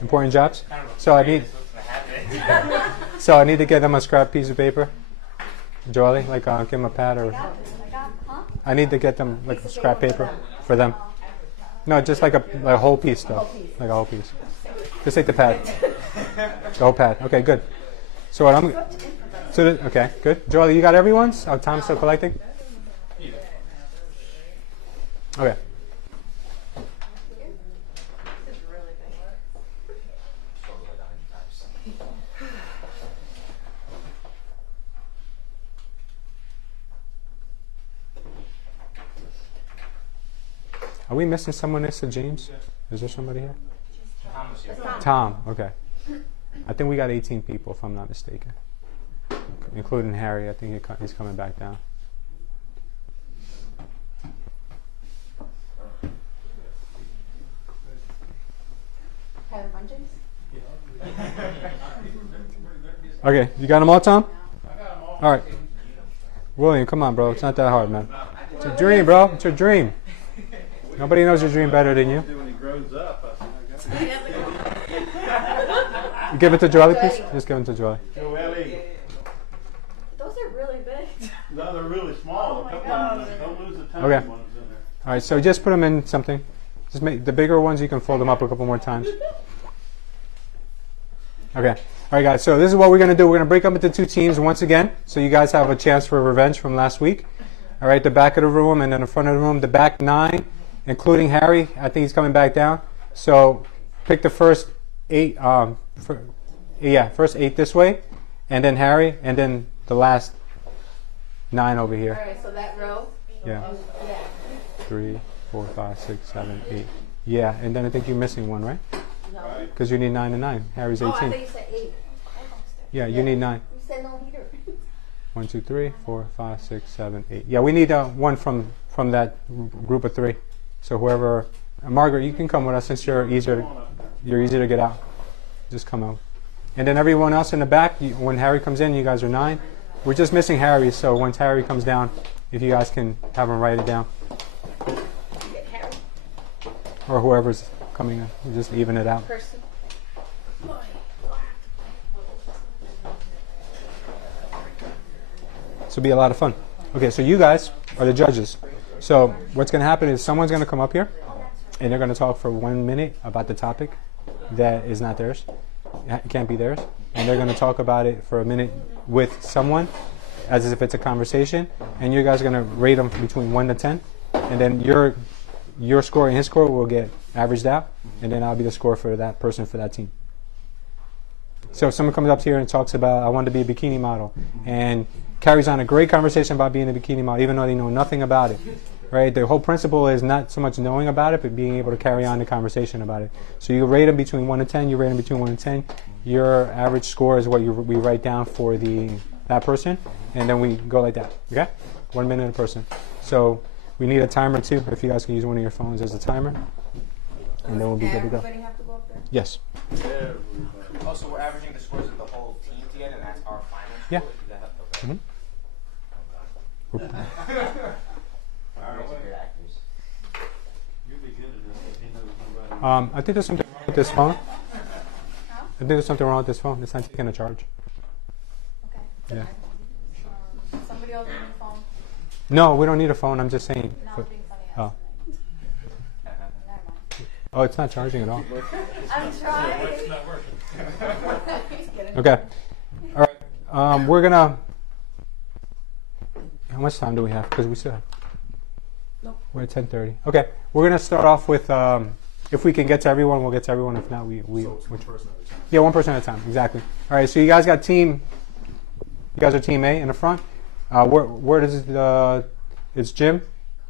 Important jobs. So I need to get them a scrap piece of paper. Joelle, like give them a pad, or I need to get them like scrap paper for them. No, just like a whole piece though, like a whole piece. Just take the pad, the whole pad. Okay, good. So what okay, good. Joelle, you got everyone's? Oh, Tom's still collecting. Okay. Are we missing someone next to James? Is there somebody here? Tom, okay. I think we got 18 people, if I'm not mistaken. Including Harry. I think he's coming back down. Okay, you got them all, Tom? All right. William, come on, bro. It's not that hard, man. It's a dream, bro. It's your dream. Nobody knows your dream better than you. When he grows up, Give it to Joelle, please. Just give it to Joelle. Joelle. Those are really big. No, they're really small. A couple of them. Don't lose the tiny Okay. ones in there. All right, so just put them in something. Just make the bigger ones. You can fold them up a couple more times. Okay. All right, guys. So this is what we're going to do. We're going to break up into two teams once again, so you guys have a chance for revenge from last week. All right, the back of the room and then the front of the room. The back 9, including Harry. I think he's coming back down. So pick the first 8. First 8 this way, and then Harry, and then the last 9 over here. All right, so that row. Yeah. 3, 4, 5, 6, 7, 8. Yeah, and then I think you're missing one, right? No. Because you need 9 and 9. Harry's 18. Oh, I thought you said 8. Yeah, you need 9. You said no heater. 1, 2, 3, 4, 5, 6, 7, 8. Yeah, we need one from that group of 3. So whoever, Margaret, you can come with us since you're easier to get out. Just come out. And then everyone else in the back, when Harry comes in, you guys are 9. We're just missing Harry, so once Harry comes down, if you guys can have him write it down. Or whoever's coming in, we'll just even it out. This will be a lot of fun. Okay, so you guys are the judges. So what's going to happen is someone's going to come up here, and they're going to talk for 1 minute about the topic that is not theirs. It can't be theirs. And they're going to talk about it for a minute with someone, as if it's a conversation. And you guys are going to rate them between 1 to 10. And then your score and his score will get averaged out. And then I'll be the score for that person for that team. So if someone comes up here and talks about, I want to be a bikini model, and carries on a great conversation about being a bikini model, even though they know nothing about it, right? The whole principle is not so much knowing about it, but being able to carry on the conversation about it. So you rate them between 1 to 10. You rate them between 1 and 10. Your average score is what we write down for that person, and then we go like that. Okay, 1 minute a person. So we need a timer too. If you guys can use one of your phones as a timer, and then we'll be good to go. Yes. Also, we're averaging the scores of the whole team together, and that's our final score. Yeah. Is that okay? Mm-hmm. I think there's something wrong with this phone. I think there's something wrong with this phone. It's not taking a charge. Okay. Yeah. Somebody else need a phone? No, we don't need a phone. I'm just saying. No, I'm being funny. Oh, it's not charging at all. I'm trying. Okay. All right. We're gonna. How much time do we have? Because we still have. Nope. We're at 10:30. Okay. We're gonna start off with. If we can get to everyone, we'll get to everyone. If not, we. So it's one person at a time. Yeah, one person at a time. Exactly. All right. So you guys got team. You guys are team A in the front. Where does it? It's Jim,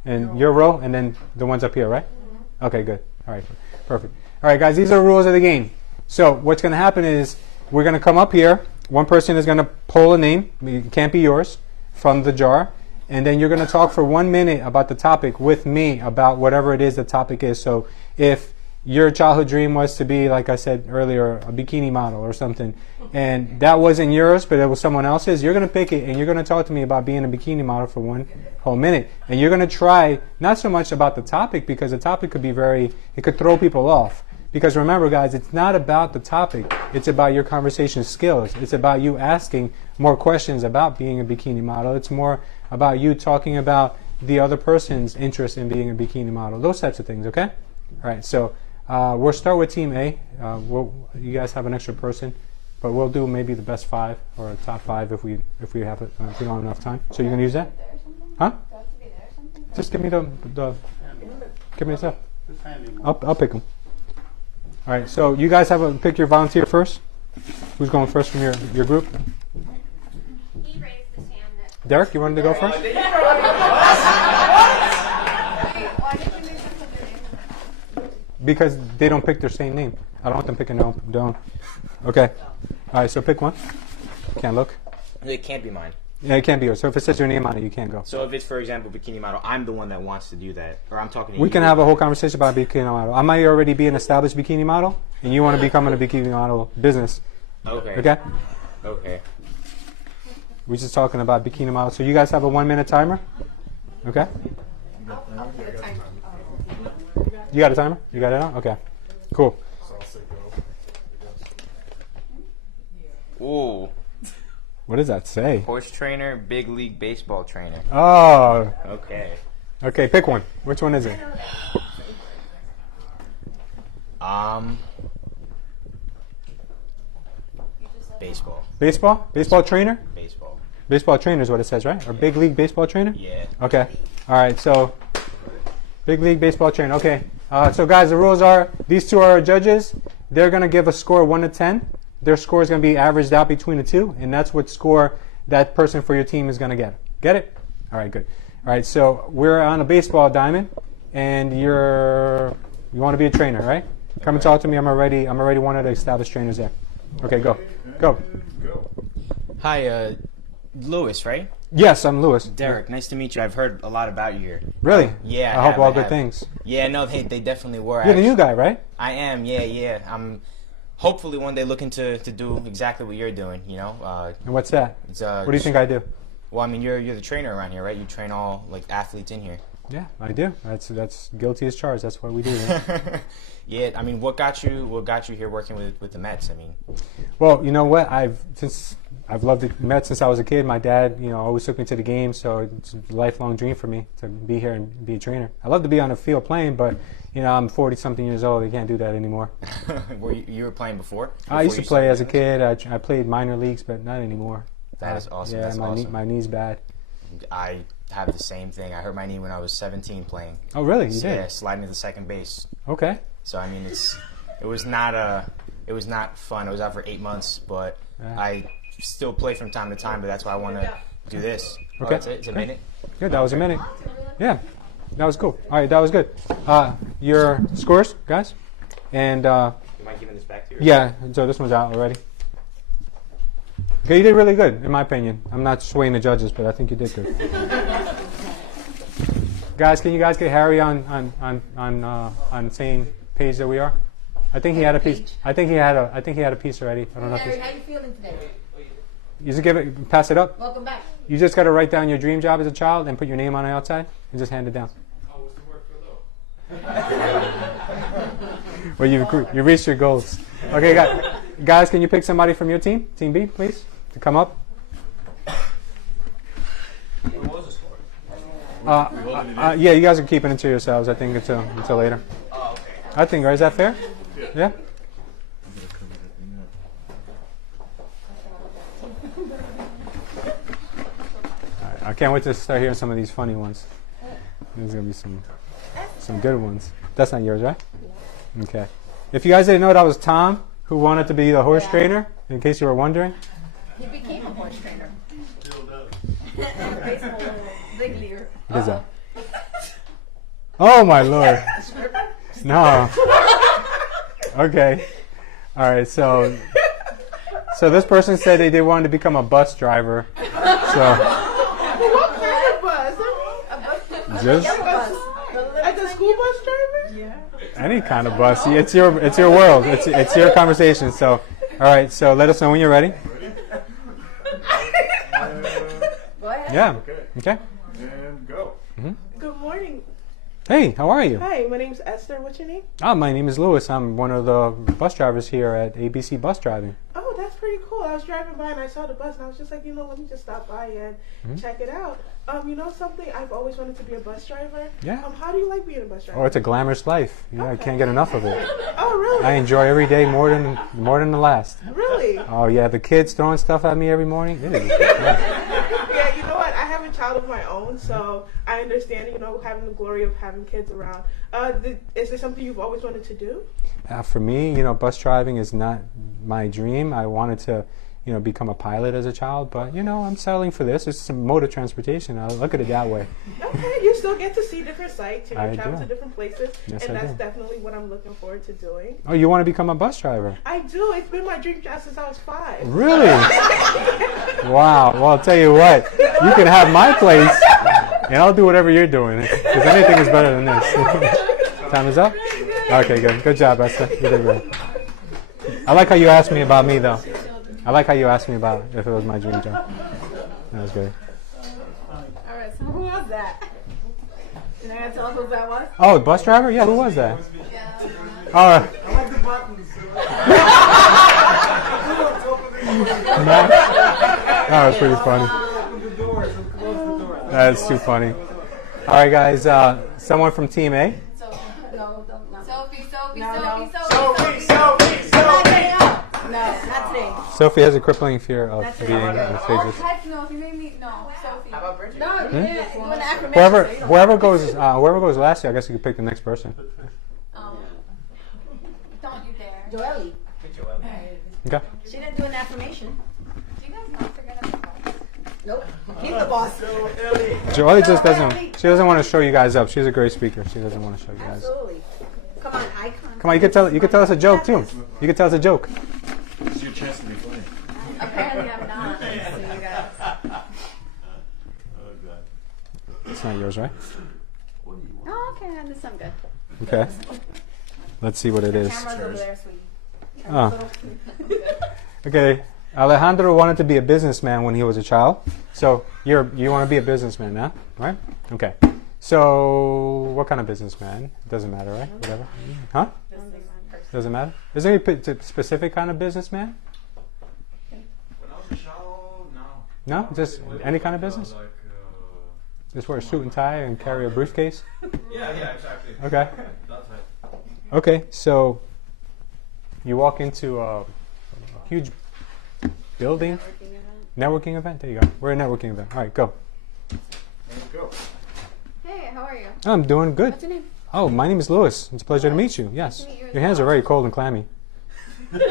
and your row, and then the ones up here, right? Mm-hmm. Okay. Good. All right. Perfect. All right, guys. These are the rules of the game. So what's going to happen is we're going to come up here. One person is going to pull a name. It can't be yours from the jar. And then you're going to talk for 1 minute about the topic with me about whatever it is the topic is. So if your childhood dream was to be, like I said earlier, a bikini model or something, and that wasn't yours, but it was someone else's, you're going to pick it and you're going to talk to me about being a bikini model for 1 whole minute. And you're going to try not so much about the topic, because the topic could be it could throw people off. Because remember, guys, it's not about the topic. It's about your conversation skills. It's about you asking more questions about being a bikini model. It's more about you talking about the other person's interest in being a bikini model. Those types of things, okay? All right, so we'll start with Team A. You guys have an extra person, but we'll do maybe the best 5 or top 5 if we have it, if we don't have enough time. So you're gonna use that? Huh? Just give me give me the stuff. I'll pick them. All right, so you guys pick your volunteer first. Who's going first from your group? He raised his hand. Derek, you wanted to go first? Why did you make them put their name? Because they don't pick their same name. I don't want them picking their own. Okay. All right, so pick one. Can't look. It can't be mine. Yeah, it can't be yours. So if it says your name on it, you can't go. So if it's, for example, bikini model, I'm the one that wants to do that, or I'm talking to you. We can have a whole conversation about bikini model. I might already be an established bikini model, and you want to become in a bikini model business. Okay. Okay? Okay. We're just talking about bikini models. So you guys have a 1 minute timer? Okay? You got a timer? You got it on? Okay. Cool. Ooh. What does that say? Horse trainer, big league baseball trainer. Oh. Okay. Okay, pick one. Which one is it? Baseball. Baseball? Baseball trainer? Baseball. Baseball trainer is what it says, right? Or big league baseball trainer? Yeah. Okay. All right, so big league baseball trainer. Okay. So guys, the rules are these two are our judges. They're going to give a score 1 to 10. Their score is going to be averaged out between the two, and that's what score that person for your team is going to get. Get it? All right, good. All right, so we're on a baseball diamond, and you want to be a trainer, right? Come and talk to me. I'm already one of the established trainers there. Okay, go. Hi, Lewis, right? Yes, I'm Lewis. Derek, nice to meet you. I've heard a lot about you here. Really? Yeah. I hope all good things. Yeah, no, they definitely were. You're the new guy, right? I am, yeah. I'm hopefully one day looking to do exactly what you're doing. You know. And what's that? What do you think I do? Well, I mean, you're the trainer around here, right? You train all like athletes in here. Yeah, I do. That's guilty as charged. That's what we do. Right? Yeah, I mean, what got you here working with the Mets? I mean, well, you know what? I've loved the Mets since I was a kid. My dad, always took me to the game, so it's a lifelong dream for me to be here and be a trainer. I love to be on the field playing, but I'm 40-something years old. I can't do that anymore. You were playing before? I used to play as a kid. I played minor leagues, but not anymore. That is awesome. Yeah, That's awesome. My knee's bad. I have the same thing. I hurt my knee when I was 17 playing. Oh, really? You did? Yeah, sliding to second base. Okay. So I mean, it was not fun. I was out for 8 months, but I still play from time to time. But that's why I want to do this. Okay. Oh, that's it. It's a minute. Good. That was a minute. Yeah, that was cool. All right, that was good. Your scores, guys, and you mind giving this back to you? Yeah. So this one's out already. Okay, you did really good, in my opinion. I'm not swaying the judges, but I think you did good. Guys, can you guys get Harry on the same page that we are? I think he had a piece. I think he had a piece already. I don't know. Harry, how you feeling today? You just pass it up. Welcome back. You just got to write down your dream job as a child and put your name on the outside and just hand it down. Well, you reached your goals. Okay, guys, can you pick somebody from your team, Team B, please, to come up? Yeah, you guys are keeping it to yourselves, I think, until later. I think, right? Is that fair? Yeah? Right, I can't wait to start hearing some of these funny ones. There's going to be some good ones. That's not yours, right? Okay. If you guys didn't know, that was Tom, who wanted to be the horse trainer, in case you were wondering. He became a horse trainer. Still does. Baseball big leaguer. What is that? Oh, my Lord. No. Okay. All right, so this person said they wanted to become a bus driver. So What kind of bus? just Like a school bus driver? Yeah. any kind of bus. It's your world. It's your conversation. So, all right. So let us know when you're ready. Go ahead. Yeah. Okay. And go. Mm-hmm. Good morning. Hey, how are you? Hi, my name's Esther. What's your name? My name is Louis. I'm one of the bus drivers here at ABC Bus Driving. Oh, that's pretty cool. I was driving by and I saw the bus and I was just like, let me just stop by and check it out. You know something? I've always wanted to be a bus driver. Yeah. How do you like being a bus driver? Oh, it's a glamorous life. Yeah, I can't get enough of it. Oh, really? I enjoy every day more than the last. Really? Oh yeah, the kids throwing stuff at me every morning. It is. Yeah, you know what? I have a child of my own, so I understand, having the glory of having kids around. Is there something you've always wanted to do? For me, bus driving is not my dream. I wanted to, become a pilot as a child, but I'm settling for this. It's a mode of transportation. I look at it that way. Okay, you still get to see different sights, I travel do. to different places, Yes, and I that's do. definitely what I'm looking forward to doing. Oh, you want to become a bus driver? I do. It's been my dream job since I was 5. Really? Wow. Well, I'll tell you what. You can have my place, and I'll do whatever you're doing, because anything is better than this. Time is up? Okay, good. Good job, Esther. You did great. I like how you asked me about me, though. I like how you asked me about if it was my dream job. That was great. All right, so who was that? Can I tell who that was? Oh, bus driver? Yeah, who was that? Oh. That was pretty funny. That's too funny. All right, guys. Someone from Team A? Sophie. No, not today. Sophie has a crippling fear of being on Oh, stages. heck no, if you made me, no, Sophie. How about Bridget? No, Hmm? you didn't do an affirmation. Whoever goes last year, I guess you could pick the next person. Don't you dare. Joelle. Okay. She didn't do an affirmation. Do you guys not forget about that? Nope. Keep the boss. Joelle just doesn't. She doesn't want to show you guys up. She's a great speaker. She doesn't want to show you guys. Absolutely. Come on, icon. Come on, you could tell us a joke too. You could tell us a joke. It's your chance to be funny. Apparently I'm not. So you guys. It's not yours, right? Oh, okay, this I'm good. Okay. Let's see what it is. Camera's over there, sweetie. Oh. Okay. Alejandro wanted to be a businessman when he was a child. So you want to be a businessman now, right? Okay. So what kind of businessman? Doesn't matter, right? Whatever. Huh? Doesn't matter. Is there any specific kind of businessman? When I was a child, no. No, just any kind of business. Like, just wear a suit and tie and carry a briefcase. Yeah, exactly. Okay. That type. Okay, so you walk into a huge building. Networking event? There you go. We're a networking event. All right, go. Go. Hey, how are you? I'm doing good. What's your name? Oh, my name is Lewis. It's a pleasure to meet you. Yes. To meet you as Your hands are very cold and clammy. Thank you.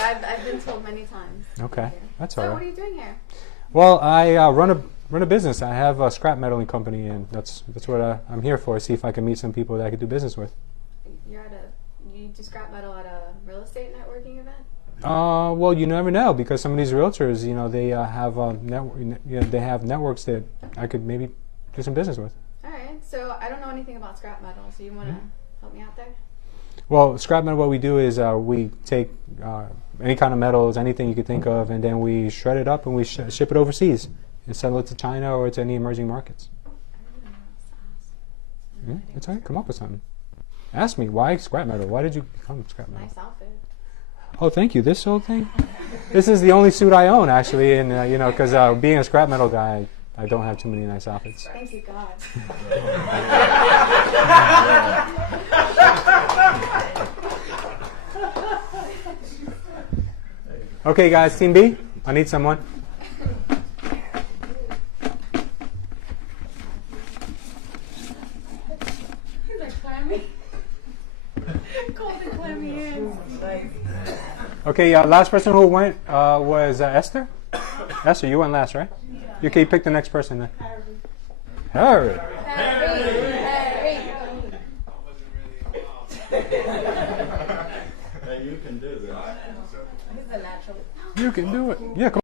I've been told many times. Okay, that's all So right. what are you doing here? Well, I run a business. I have a scrap metaling company, and that's what I'm here for. See if I can meet some people that I could do business with. You do scrap metal at a real estate networking event? Well, you never know because some of these realtors, they have they have networks that I could maybe do some business with. All right. So I don't know anything about scrap metal. So you want to help me out there? Well, scrap metal, what we do is we take any kind of metals, anything you could think of, and then we shred it up and we ship it overseas and sell it to China or to any emerging markets. It's all right. Come up with something. Ask me, why scrap metal? Why did you become scrap metal? Nice outfit. Oh, thank you. This whole thing? This is the only suit I own, actually, and because being a scrap metal guy, I don't have too many nice outfits. Thank you, God. Okay, guys, Team B, I need someone. These are clammy. Cold and clammy hands. Okay, last person who went was Esther. Esther, you went last, right? Yeah. Okay, pick the next person then. Harry. Hey, you can do that. You can do it. Yeah, come on.